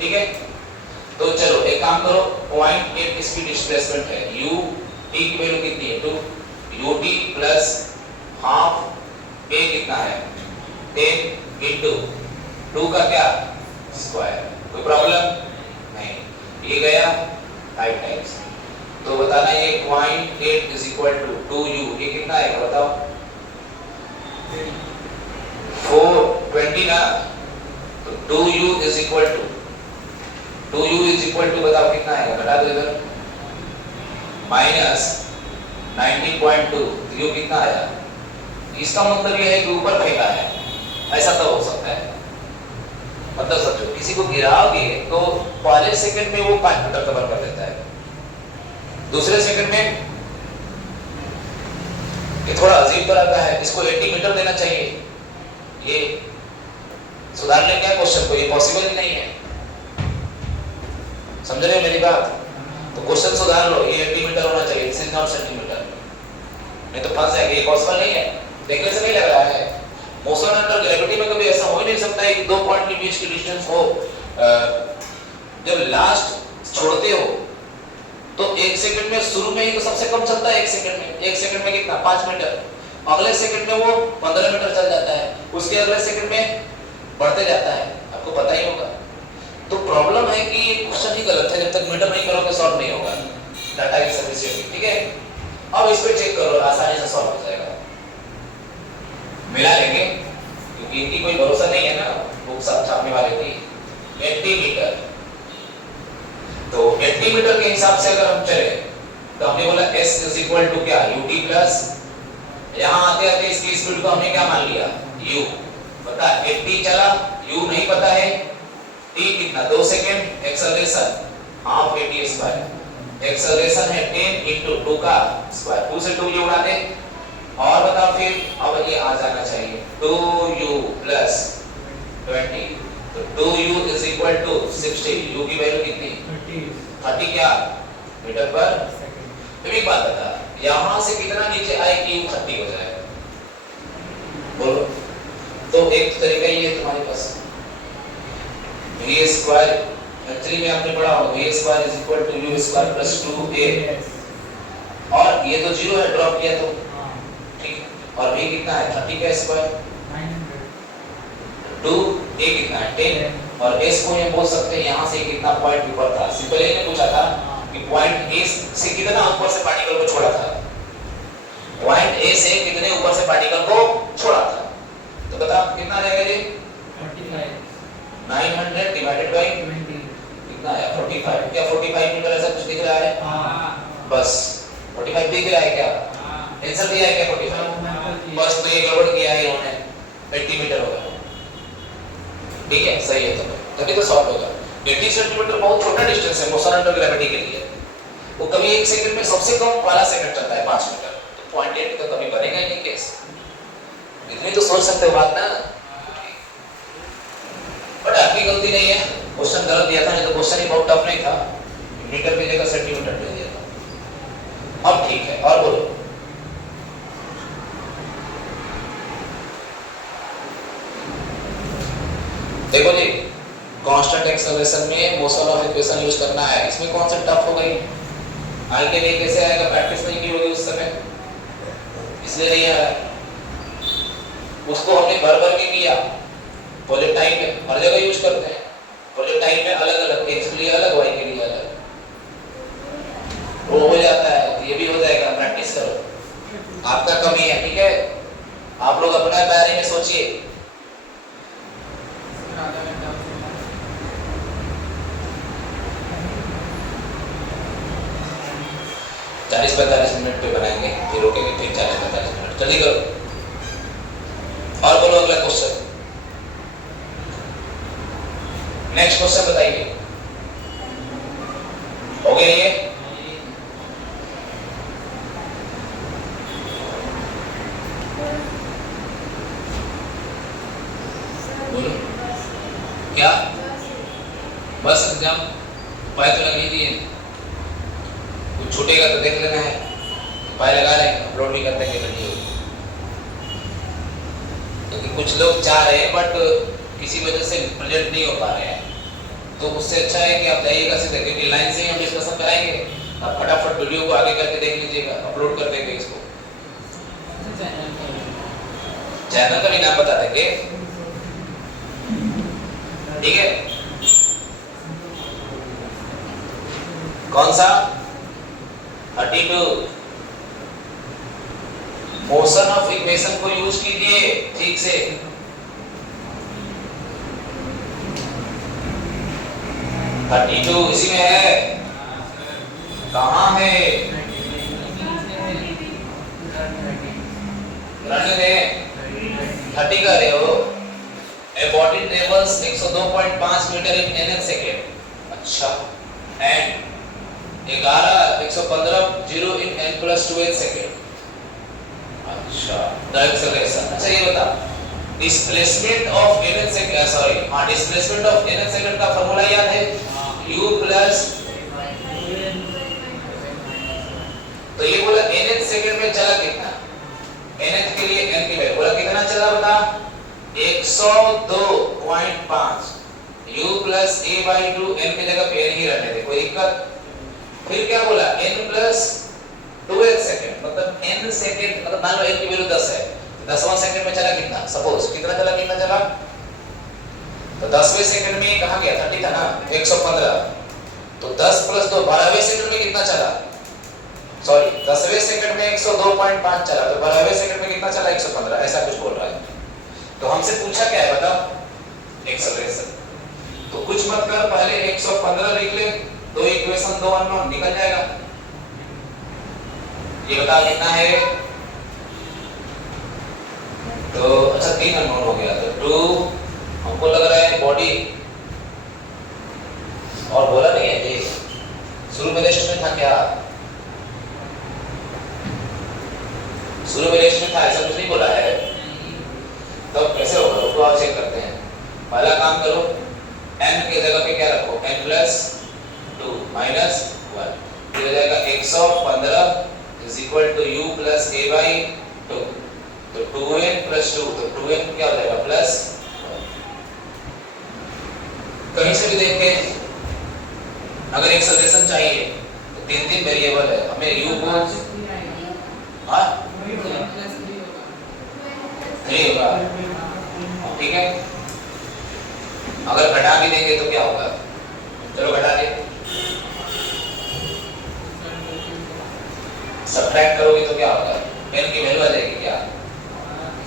ठीक है। तो चलो एक काम करो, पॉइंट एक स्पीड डिस्प्लेसमेंट है, u t की वैल्यू कितनी है 2, ut प्लस हाफ a कितना है 10 इंटू 2 का क्या स्क्वायर, कोई प्रॉब्लम नहीं, ये गया 5 टाइम्स। तो बताना ये 0.8 इज इक्वल टू 2u, ये कितना आएगा बताओ, 420 ना, तो 2u is equal to 2u is equal to बताओ कितना आएगा, घटा दो इधर, माइनस 19.2, तो u कितना आया। इसका मतलब ये है कि ऊपर फेंका है, ऐसा तो हो सकता है। मतलब समझो, किसी को गिराओगे तो पहले सेकंड में वो 5 मीटर कवर कर लेता है, दूसरे सेकंड में ये थोड़ा अजीब तरह का है, इसको 80 मीटर देना चाहिए। ये सुधार लें क्या क्वेश्चन को, ये पॉसिबल ही नहीं है, समझ रहे हो मेरी बात। तो क्वेश्चन सुधार लो, ये 80 मीटर होना चाहिए, दिस इज नॉट सेंटीमीटर, नहीं तो फंस जाएंगे, ये पॉसिबल नहीं है, देखने से नहीं लग रहा है। मोशन अंडर ग्रेविटी में कभी ऐसा हो ही नहीं सकता है कि 2 पॉइंट के बीच की डिस्टेंस हो। जब लास्ट छोड़ते हो तो 1 सेकंड में, शुरू में ही तो सबसे कम चलता है 1 सेकंड में, 1 सेकंड में कितना 5 मीटर, अगले सेकंड में वो 15 मीटर चल जाता है, उसके अगले सेकंड में बढ़ते जाता है, आपको पता ही होगा। तो प्रॉब्लम है कि ये क्वेश्चन ही गलत है, जब तक मीटर नहीं करोगे सॉल्व नहीं होगा, डाटा इज सफिशिएंट, ठीक है। अब इस पे चेक करो, आसानी से सॉल्व हो जाएगा, मिला लेंगे, क्योंकि इनकी कोई भरोसा नहीं है ना बुक छापने वाले की। 80 मीटर, तो 80 मीटर के हिसाब से अगर हम चले तो हमने बोला s इज इक्वल टू क्या ut प्लस, यहाँ आते आते इसकी स्पीड को हमने क्या मान लिया u, पता 80 चला, u नहीं पता है, t कितना 2 second, acceleration half at square, acceleration है 10 into 2 का स्क्वायर, 2 से 2 ये उड़ा दे, और बताओ फिर अब ये आ जाना चाहिए 2u प्लस 20, तो 2u is equal to 60, u की वैल्यू कितनी 30 क्या मीटर पर सेकंड। तो एक बात बता, यहाँ से कितना नीचे आए कि u 30 हो जाए, बोलो। तो एक तरीका ये है तुम्हारे पास, v स्क्वायर, एक्चुअली में आपने पढ़ा होगा v square is equal to u square plus 2a, और ये तो 0 है, ड्रॉप किया तो और v कितना है 30 का स्क्वायर 900, 2a कितना है 10, और s को ये बोल सकते हैं यहाँ से कितना पॉइंट ऊपर था। सिंपल ये ने पूछा था कि पॉइंट a से कितना ऊपर से पार्टिकल को छोड़ा था, पॉइंट a से कितने ऊपर से पार्टिकल को छोड़ा था, तो बताओ कितना आ जाएगा ये 45, 900 डिवाइडेड बाय 20, कितना आया 45, क्या 45 मीटर ऐसा कुछ दिख रहा है, हाँ बस 45 दिख रहा है क्या, आंसर दिया है क्या 45, बस तो ये गड़बड़ किया है इन्होंने, 80 मीटर होगा, ठीक है सही है। तो तभी तो सॉल्व होगा। 80 सेंटीमीटर बहुत छोटा डिस्टेंस है मोशन अंडर ग्रेविटी के लिए, वो कभी 1 सेकंड में सबसे कम वाला सेकंड चलता है 5 मीटर, तो 0.8 तो कभी बनेगा ही नहीं केस, इतनी तो सोच सकते हो बात ना। बट आपकी गलती नहीं है, क्वेश्चन गलत दिया था, नहीं तो क्वेश्चन ही बहुत टफ नहीं था, मीटर की जगह सेंटीमीटर दे दिया था। अब ठीक है, और बोलो देखो जी, कांस्टेंट एक्सेलरेशन में मोशन ऑफ इक्वेशन यूज करना है, इसमें कौन सा टफ हो गई, आगे के लिए कैसे आएगा, प्रैक्टिस नहीं की होगी उस समय, इसलिए नहीं आया, उसको हमने भर भर के किया। प्रोजेक्टाइल में हर जगह यूज करते हैं, प्रोजेक्टाइल में अलग अलग, एक्स के लिए अलग, वाई के लिए अलग, वो हो जाता है, ये भी हो जाएगा, प्रैक्टिस करो, आपका कमी है, ठीक है। आप लोग अपने बारे में सोचिए, 40-45 मिनट पे बनाएंगे, फिर रोकेंगे, फिर 40-45 मिनट, जल्दी करो। और बोलो अगला क्वेश्चन, नेक्स्ट क्वेश्चन बताइए, हो गया ये, छूटेगा तो देख लेना है, फाइल लगा रहे हैं, अपलोड भी करते हैं वीडियो। क्योंकि कुछ लोग चाह रहे हैं बट किसी वजह से प्रेजेंट नहीं हो पा रहे हैं, तो उससे अच्छा है कि आप जाइएगा सीधे, क्योंकि लाइन से ही हम डिस्कशन कराएंगे, आप फटाफट वीडियो को आगे करके देख लीजिएगा, अपलोड कर देंगे इसको। चैनल का भी नाम बता देंगे, ठीक है? कौन सा? 32 मोशन ऑफ इक्वेशन को यूज कीजिए ठीक से। इसी में है, कहाँ है? रहने दे, 30 कर रहे हो। A body travels 102.5 metre in nth second. अच्छा, and 115 0 in n plus 2th second. अच्छा, द एक्सेलरेशन। अच्छा ये बता, displacement of nth second, displacement of nth second का फार्मूला याद है? u प्लस, तो ये बोला nth सेकेंड में चला कितना, nth के लिए n की वैल्यू बोला कितना चला बता, 102.5 u plus a by 2, n की जगह पे n ही रहने दे, कोई दिक्कत? फिर क्या बोला, n प्लस 2th सेकेंड, मतलब n सेकेंड, मतलब मान लो n की वैल्यू 10 है, 10वां सेकेंड में चला कितना, सपोज कितना चला, कितना चला, तो 10वें सेकंड में कहां गया, 30 था ना, 115, तो 10 प्लस 2 12वें सेकंड में कितना चला, सॉरी 10वें सेकंड में 102.5 चला, तो 12वें सेकंड में कितना चला, 115, ऐसा कुछ बोल रहा है। तो हमसे पूछा क्या है बताओ, एक्सेलरेशन। तो कुछ मत कर, पहले 115 लिख ले, दो इक्वेशन, दो अननोन, निकल जाएगा। ये बता कितना है, तो अच्छा 3 अननोन हो गया, तो 2 हमको लग रहा है बॉडी, और बोला नहीं है ये शुरू में लिस्ट में था क्या, शुरू में लिस्ट में था, ऐसा कुछ नहीं बोला है, तो कैसे होगा, उसको आप चेक करते हैं। पहला काम करो, n की जगह पे क्या रखो, n प्लस 2 माइनस 1, ये हो जाएगा 115 is equal to u plus a by 2, तो 2n प्लस 2, तो 2n क्या हो जाएगा प्लस, कहीं से भी देख के अगर एक्सेलरेशन चाहिए तो 3 वेरिएबल है, हमें u को, हाँ 3 होगा, ठीक है। अगर घटा भी देंगे तो क्या होगा, चलो घटा दे, सब्ट्रैक्ट करोगे तो क्या होगा, n की वैल्यू आ जाएगी क्या,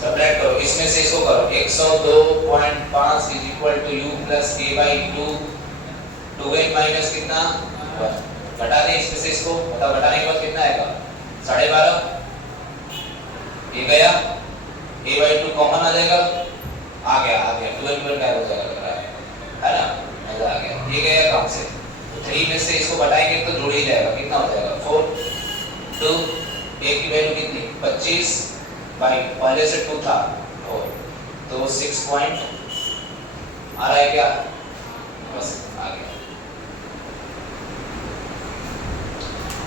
सब्ट्रैक्ट करो, इसमें से इसको करो, 102.5 is equal to u plus a by 2, 2n minus कितना 1, घटा दे इसमें से इसको, बताओ घटाने के बाद कितना आएगा, 12.5, ये गया, a बाई 2 कॉमन आ जाएगा, आ गया 2n गायब हो जाएगा, लग रहा है ना, मजा आ गया, ये गया काम से, तो 3 में से इसको घटाएंगे तो जुड़ ही जाएगा, कितना हो जाएगा 4, 2, a की वैल्यू कितनी 25 बाई, पहले से 2 था, तो 6 पॉइंट आ रहा है क्या, बस आ गया।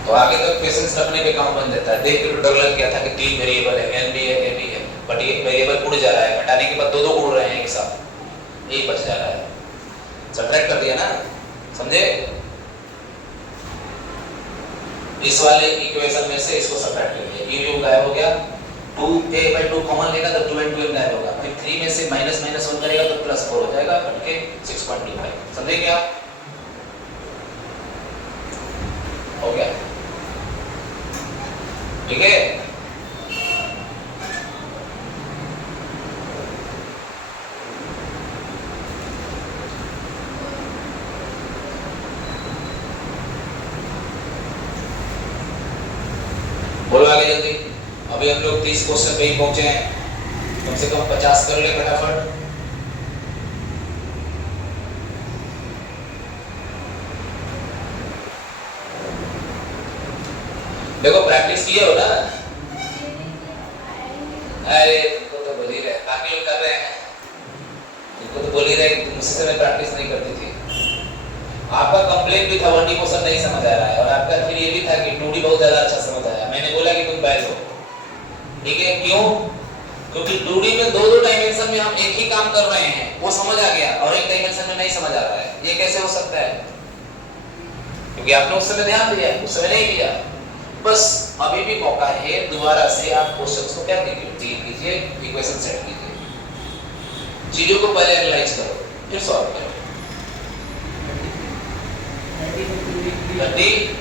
तो आगे तक पेशेंस रखने पे काम बन जाता है। देख के डर लग गया था कि 3 वेरिएबल है, n भी है a भी है, बट एक वेरिएबल उड़ जा रहा है, घटाने के बाद दो उड़ रहे हैं एक साथ, एक बच जा रहा है, सब्ट्रैक्ट कर दिया ना, समझे? इस वाले इक्वेशन में से इसको सब्ट्रैक्ट कर दिया, u गायब हो गया, 2a बाई 2 कॉमन लेगा तो 2n गायब होगा, फिर 3 में से माइनस 1 करेगा तो प्लस 4 हो जाएगा, कट के 6.25, समझे क्या? हो गया, ठीक है। बोलो आगे जल्दी, अभी हम लोग 30 क्वेश्चन पे ही पहुंचे हैं, कम से कम 50 कर ले फटाफट। देखो प्रैक्टिस किए हो ना, अरे तुमको तो बोल ही रहे, बाकी लोग कर रहे हैं, तुमको तो बोल ही रहे कि तुम मुझसे मैं प्रैक्टिस नहीं करती थी। आपका कंप्लेंट भी था 1D क्वेश्चन नहीं समझ आ रहा है, और आपका फिर ये भी था कि 2D बहुत ज्यादा अच्छा समझ आया। मैंने बोला कि तुम बैठो, ठीक है? क्यों? क्योंकि 2D में दो डायमेंशन में हम एक ही काम कर रहे हैं, वो समझ आ गया, और एक डायमेंशन में नहीं समझ आ रहा है। ये कैसे हो सकता है? क्योंकि आपने उस समय ध्यान दिया, उस समय नहीं दिया। बस अभी भी मौका है, दोबारा से आप क्वेश्चंस को क्या कीजिए, डील कीजिए, इक्वेशन सेट कीजिए, चीजों को पहले एनालाइज करो, फिर सॉल्व करो। 30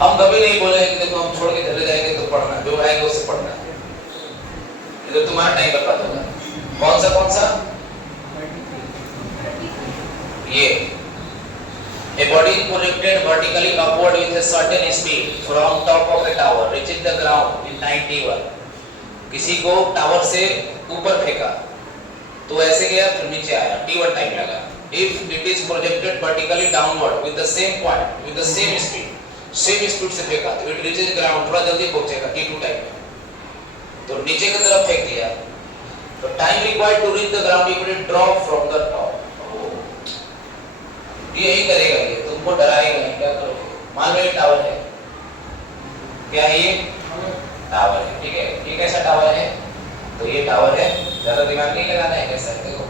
हम कभी नहीं बोले कि देखो हम छोड़ के चले जाएंगे तो पढ़ना, जो आएगा उससे पढ़ना, ये तो तुम्हारा टाइम बर्बाद होगा। कौन सा ये a body projected vertically upward with a certain speed from top of a tower reaching the ground in 91। किसी को टावर से ऊपर फेंका तो ऐसे गया फिर नीचे आया, t1 टाइम लगा। if it is projected vertically downward with the same point with the same speed से फेंका तो it reaches ground, थोड़ा जल्दी पहुंचेगा t2 टाइम में। तो नीचे की तरफ फेंक दिया तो time required to reach the ground if it drop from the top। यही करेगा, ये तुमको डराएगा नहीं, क्या करोगे? मान लो ये टावर है, क्या है ये? टावर है, ठीक है? ये कैसा टावर है? तो ये टावर है, ज्यादा दिमाग नहीं लगाना है, कैसा है देखो,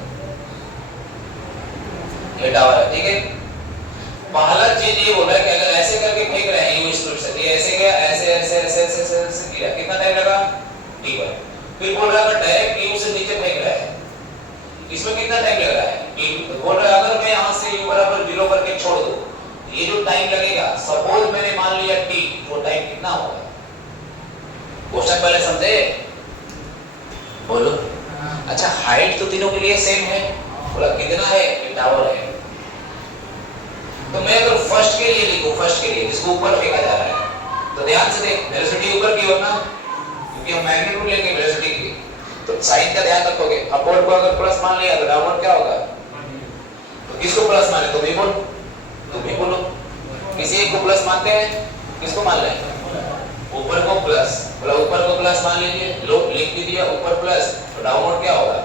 ये टावर है, ठीक है? पहला चीज ये बोला है कि अगर ऐसे करके फेंक रहे हैं यू स्पीड से, ये ऐसे गया, ऐसे ऐसे ऐसे ऐसे ऐसे ऐसे गिरा, कितना टाइम लगा? t1। फिर बोल रहा है अगर डायरेक्ट यू से नीचे फेंक रहा है, इसमें कितना टाइम लग रहा है? t2। बोल रहा है अगर मैं यहां से u बराबर 0 करके छोड़ दूं, ये जो टाइम लगेगा, सपोज मैंने मान लिया t, वो टाइम कितना होगा? क्वेश्चन पहले समझे? बोलो। अच्छा, हाइट तो तीनों के लिए सेम है, बोला कितना है? ये टावर है। तो मैं अगर फर्स्ट के लिए लिखूं, फर्स्ट के लिए जिसको ऊपर फेंका जा रहा है, तो ध्यान से देख, वेलोसिटी ऊपर की ओर ना, क्योंकि हम मैग्नीट्यूड लेंगे वेलोसिटी की, तो साइन का ध्यान रखोगे। अपवर्ड को अगर प्लस मान लिया तो डाउनवर्ड क्या होगा? तो किसको प्लस माने? तुम ही बोलो। किसी एक को प्लस मानते हैं, किसको मान लें? ऊपर को प्लस, बोला ऊपर को प्लस मान लीजिए, लो लिख भी दिया ऊपर प्लस, तो डाउनवर्ड क्या होगा?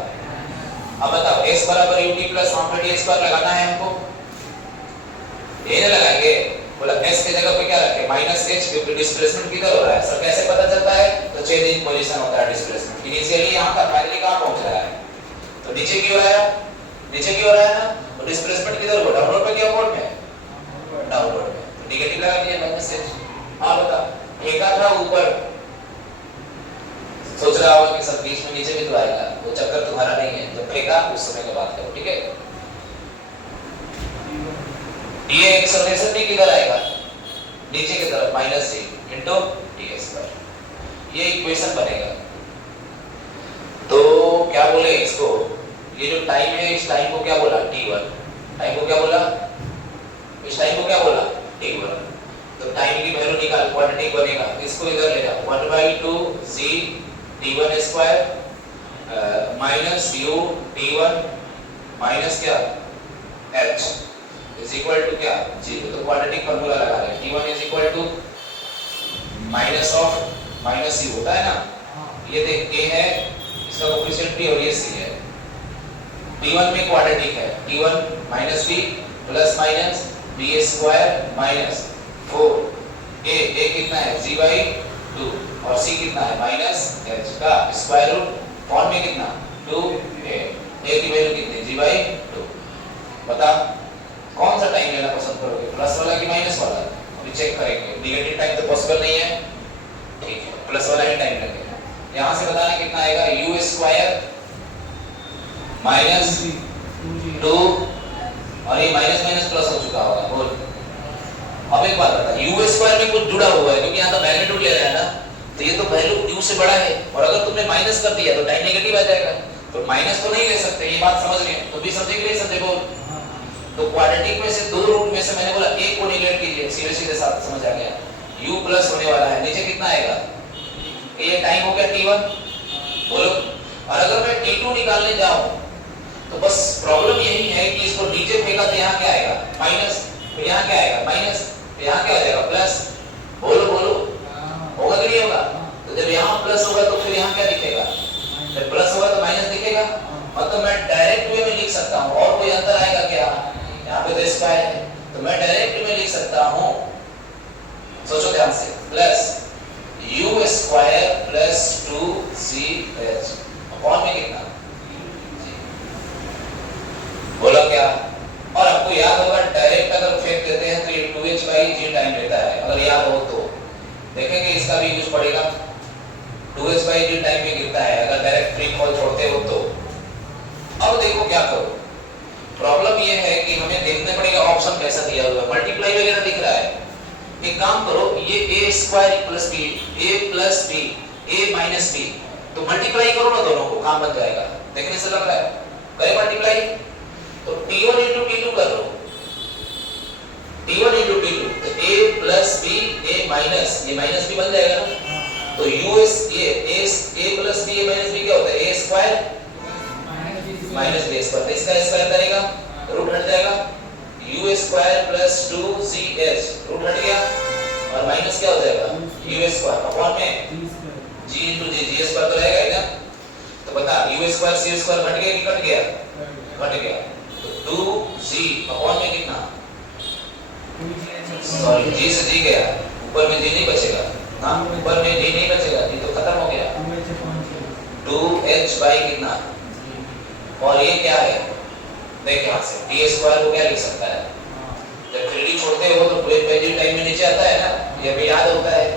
अब बताओ, s बराबर ut प्लस वहां पर d स्क्वायर लगाना है हमको, ये ना लगाएंगे? बोला s के जगह पे क्या रखें? माइनस h, क्योंकि डिस्प्लेसमेंट किधर हो रहा है? सर कैसे पता चलता है? तो चेंज इन पोजीशन होता है डिस्प्लेसमेंट। इनिशियली यहां था, फाइनली कहां पहुंच रहा है? तो नीचे की ओर आया, नीचे की ओर आया ना, तो डिस्प्लेसमेंट किधर हो? डाउनवर्ड पे क्या अपवर्ड में? डाउनवर्ड में। तो नेगेटिव लगा दिया, माइनस h। हां बता, फेंका था ऊपर, सोच रहा होगा कि सब बीच में नीचे भी तो आएगा, वो चक्कर तुम्हारा नहीं है। तो फेंका उस समय की बात करो, ठीक है? ये एक्सेलरेशन भी किधर आएगा? नीचे की तरफ, minus g into D square. ये इक्वेशन बनेगा। तो क्या बोले इसको, ये जो टाइम है, इस टाइम को क्या बोला? t1। टाइम को क्या बोला? इस टाइम को क्या बोला? t1। तो टाइम की वैल्यू निकाल, क्वांटिटी बनेगा, इसको इधर ले जाओ, 1/2 g t1 square minus u t1 minus क्या? h इज इक्वल टू क्या? 0। तो क्वाड्रेटिक फार्मूला लगा रहे हैं, t1 is equal to minus of minus c होता है ना, ये देख a है, इसका कोएफिशिएंट b और ये c है। t1 में क्वाड्रेटिक है, t1 minus b plus minus b square minus 4 a कितना है? g/2 और c कितना है? माइनस h का स्क्वायर रूट, फॉर्म में कितना? 2a की वैल्यू कितनी? g/2। बता कौन सा टाइम लेना पसंद करोगे, प्लस वाला कि माइनस वाला? अभी चेक करेंगे, नेगेटिव टाइम तो पॉसिबल नहीं है, ठीक है, प्लस वाला ही टाइम लगेगा। यहां से बताना कितना आएगा? u स्क्वायर माइनस 2 और ये माइनस माइनस प्लस हो चुका होगा, बोल। अब एक बात बता, u स्क्वायर में कुछ जुड़ा हुआ है, क्योंकि यहां तो मैग्नीट्यूड ले रहा है ना, तो ये तो वैल्यू u से बड़ा है, और अगर तुमने माइनस कर दिया तो टाइम नेगेटिव आ जाएगा, तो माइनस तो नहीं ले सकते, ये बात समझ गए? तो भी समझे कि नहीं समझे? बोल। तो क्वाड्रेटिक में से दो रूट में से मैंने बोला एक को नेगलेक्ट कीजिए, सीधे सीधे साथ समझ आ गया। u प्लस होने वाला है, नीचे कितना आएगा? ये टाइम हो गया t1, बोलो। और अगर मैं t2 निकालने जाऊं तो बस प्रॉब्लम यही है कि इसको नीचे फेंका तो यहाँ क्या आएगा? माइनस, तो यहाँ क्या आएगा? माइनस, तो यहाँ क्या हो जाएगा? प्लस। बोलो बोलो, होगा कि नहीं होगा? तो जब यहाँ प्लस होगा तो फिर यहाँ क्या दिखेगा? जब प्लस होगा तो माइनस दिखेगा, मतलब मैं डायरेक्ट वे में लिख सकता हूँ। और कोई अंतर आएगा क्या? यहाँ पे तो स्क्वायर है, तो मैं डायरेक्ट में लिख सकता हूँ, सोचो ध्यान से, plus you square plus 2ch upon में कितना, बोला क्या? और आपको याद होगा डायरेक्ट अगर फेंक देते हैं तो ये 2h/g टाइम लेता है, अगर याद हो तो देखेंगे इसका भी यूज पड़ेगा। 2h/g टाइम में गिरता है अगर डायरेक्ट फ्री फॉल छोड़ते हो तो। अब देखो क्या करो, प्रॉब्लम ये है कि हमें देखने पड़ेगा ऑप्शन कैसा दिया हुआ है, मल्टीप्लाई वगैरह दिख रहा है। एक काम करो, ये a square plus b, a plus b, a minus b, तो मल्टीप्लाई करो ना दोनों को, काम बन जाएगा। देखने से लग रहा है, करें मल्टीप्लाई, तो t1 into t2 कर लो, t1 into t2, तो a plus b, a minus, ये माइनस b बन जाएगा ना, तो us ये a plus b, a minus b क्या होता है? a square minus b square, तो इसका स्क्वायर करेगा रूट हट जाएगा, u square plus 2ch root हट गया, और माइनस क्या हो जाएगा? u स्क्वायर अपॉन में g into g स्क्वायर तो रहेगा ही ना। तो बता u स्क्वायर c स्क्वायर घट गया कि कट गया? घट गया, तो 2g अपॉन में कितना, सॉरी g से g गया, ऊपर में g नहीं बचेगा, हाँ ऊपर में g नहीं बचेगा, g तो खत्म हो गया, 2h बाई कितना, और ये क्या है देख यहाँ से d स्क्वायर को क्या लिख सकता है, जब 3d छोड़ते हो तो 2h/g टाइम में नीचे आता है ना, ये भी याद होता है।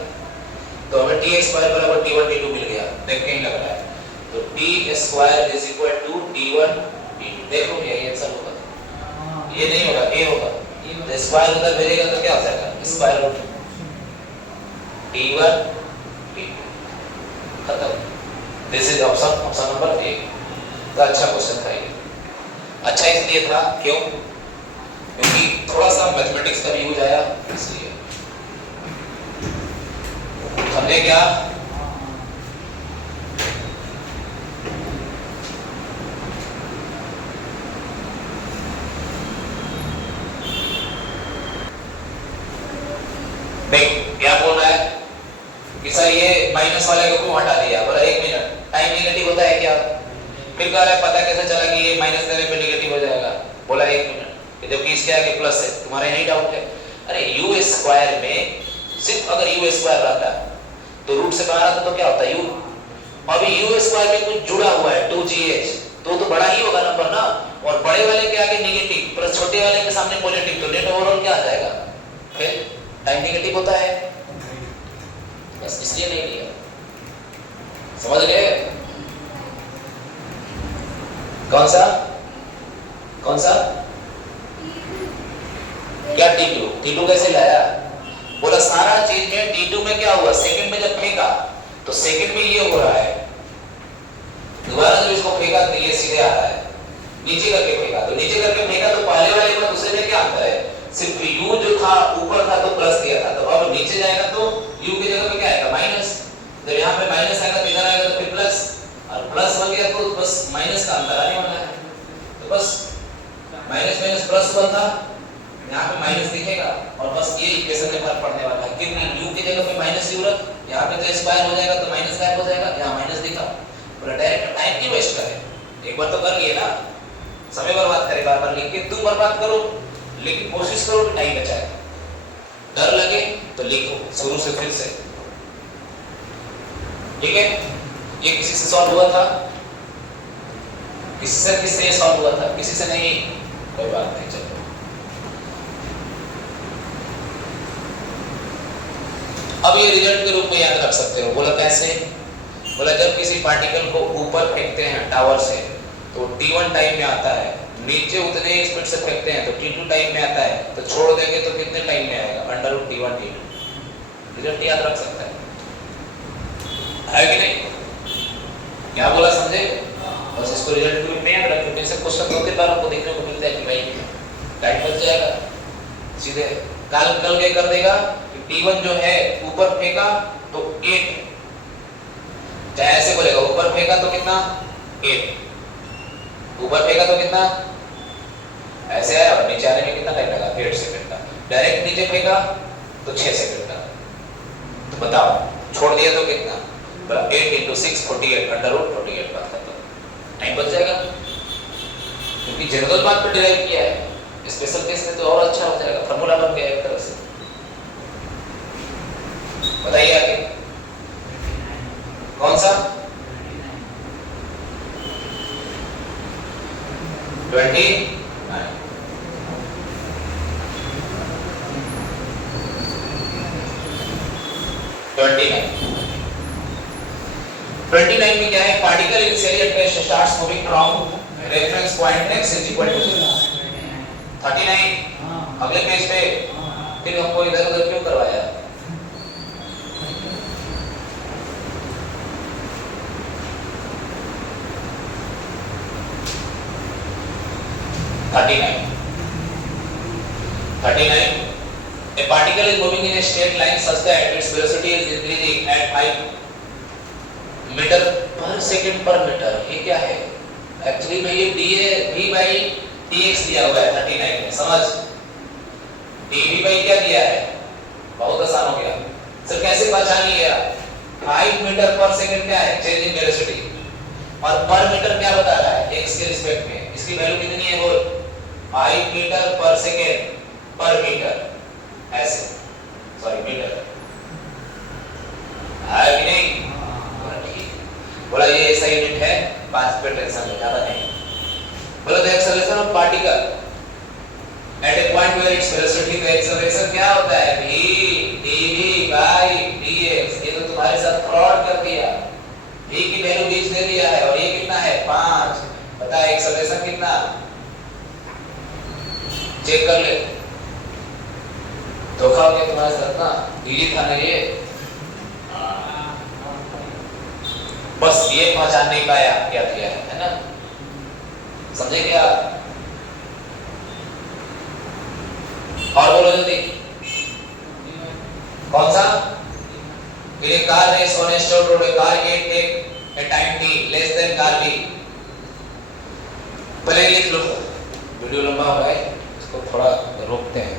तो हमें t स्क्वायर बराबर t1 t2 मिल गया, देख कहीं लग रहा है, तो t square is equal to t1 t2, देखो क्या ये आंसर होगा, ये नहीं होगा, a होगा, तो स्क्वायर उधर भेजेगा तो क्या हो जाएगा, स्क्वायर रूट t1 t2 खत्म। This is option number A. तो अच्छा क्वेश्चन था ये, अच्छा इसलिए था क्यों, क्योंकि थोड़ा सा मैथमेटिक्स का भी यूज आया, इसलिए हमने क्या देख क्या बोल रहा है कि सर ये माइनस वाले को क्यों हटा दिया, बोला 1 मिनट, टाइम नेगेटिव होता है क्या? फिर कह रहा है पता कैसे चला कि ये माइनस देने पे नेगेटिव हो जाएगा, बोला 1 मिनट, जबकि इसके आगे प्लस है, तुम्हारा यही डाउट है। अरे u स्क्वायर में सिर्फ अगर u स्क्वायर रहता तो रूट से बाहर आता तो क्या होता u, अभी u स्क्वायर में कुछ जुड़ा हुआ है 2gh, तो बड़ा ही होगा नंबर ना, और बड़े वाले के आगे नेगेटिव प्लस छोटे वाले के सामने पॉजिटिव, तो नेट ओवरऑल क्या आ जाएगा, फिर टाइम नेगेटिव होता है, बस इसलिए नहीं लिया, समझ गए? कौन सा क्या t2 कैसे लाया, बोला सारा चीज में t2 में क्या हुआ, सेकंड में जब फेंका तो सेकंड में ये हो रहा है, दोबारा जब इसको फेंका तो ये सीधे आ रहा है, नीचे करके फेंका तो नीचे करके फेंका, तो पहले वाले में दूसरे में क्या अंतर है, सिर्फ u जो था ऊपर था तो प्लस दिया था, तो अब नीचे जाएगा तो u की जगह पे क्या आएगा, माइनस, तो यहाँ पे माइनस आएगा तो इधर आएगा तो फिर प्लस, और प्लस हो गया तो बस माइनस का अंतर आने वाला है, तो बस माइनस माइनस प्लस बनता, यहाँ पे माइनस दिखेगा, और बस ये इक्वेशन में फर्क पड़ने वाला है, क्योंकि u की जगह पे माइनस u रख, यहाँ पे तो स्क्वायर हो जाएगा तो माइनस गायब हो जाएगा, यहाँ माइनस दिखा, पूरा डायरेक्ट टाइम क्यों वेस्ट करें, एक बार तो कर लिए ना, समय बर्बाद करे बार बार लिख के, तुम बर्बाद करो लेकिन कोशिश करो कि टाइम बचाए, डर लगे तो लिखो शुरू से फिर से, ठीक है? ये किसी से सॉल्व हुआ था, किससे सॉल्व हुआ था, किसी से नहीं, कोई बात नहीं, चलो। अब ये रिजल्ट के रूप में याद रख सकते हो, बोला कैसे, बोला जब किसी पार्टिकल को ऊपर फेंकते हैं टावर से तो t1 टाइम में आता है, नीचे उतने ही स्पीड से फेंकते हैं तो t2 टाइम में आता है, तो छोड़ देंगे तो कितने टाइम में आएगा, √t1 t2, रिजल्ट याद रख सकता है कि नहीं? क्या बोला समझे? बस इसको रिजल्ट के रूप में याद रखो, जैसे क्वेश्चन होते बार आपको देखने को मिलता है कि भाई टाइम बच जाएगा, सीधे कल के कर देगा कि t1 जो है ऊपर फेंका तो 8, चाहे ऐसे बोलेगा ऊपर फेंका तो कितना 8, ऊपर फेंका तो कितना, ऐसे आया और नीचे आने में कितना टाइम लगा, 8 सेकंड का, डायरेक्ट नीचे फेंका तो 6 सेकंड का, तो बताओ छोड़ दिया तो कितना, बोला 8 into 6 48 अंडर रूट 48 बात खत्म, टाइम बच जाएगा क्योंकि जनरल बात पे डिराइव किया है, स्पेशल केस में तो और अच्छा हो जाएगा, फार्मूला बन गया एक तरह से। बताइए आगे कौन सा 29 में क्या है, particle initially at rest starts moving from reference point x is equal to 39। अगले पेज पे फिर हमको इधर उधर क्यों करवाया? A particle is moving in a straight line such that its velocity is increasing at 5 metre पर सेकंड पर मीटर। ये क्या है? एक्चुअली में ये v by dx दिया हुआ है 39 में, समझ? dv by क्या दिया है? बहुत आसान हो गया। सर कैसे पहचान लिया? 5 मीटर पर सेकंड क्या है? चेंज इन वेलोसिटी, और पर मीटर क्या बता रहा है? x के रिस्पेक्ट में। इसकी वैल्यू कितनी है? बोल 5 मीटर पर सेकंड पर मीटर, ऐसे सॉरी मीटर है कि नहीं? बोला ये ऐसा यूनिट है, 5 पे टेंशन में ज्यादा नहीं। बोला the acceleration of particle at a point where its velocity, का एक्सेलरेशन क्या होता है? v dv by dx। ये तो तुम्हारे साथ फ्रॉड कर दिया, v की वैल्यू 20 दे दिया है और ये कितना है? 5। बता एक्सेलरेशन कितना? चेक कर ले, धोखा हो गया तुम्हारे साथ ना, दिल्ली था ना ये। बस ये पहचान नहीं पाया क्या किया है ना? समझे क्या? और बोलो जल्दी, कौन सा? In a car race on a straight road, a car A take a time t less than car B। पहले लिख लो, वीडियो लंबा हो रहा है, इसको थोड़ा रोकते हैं।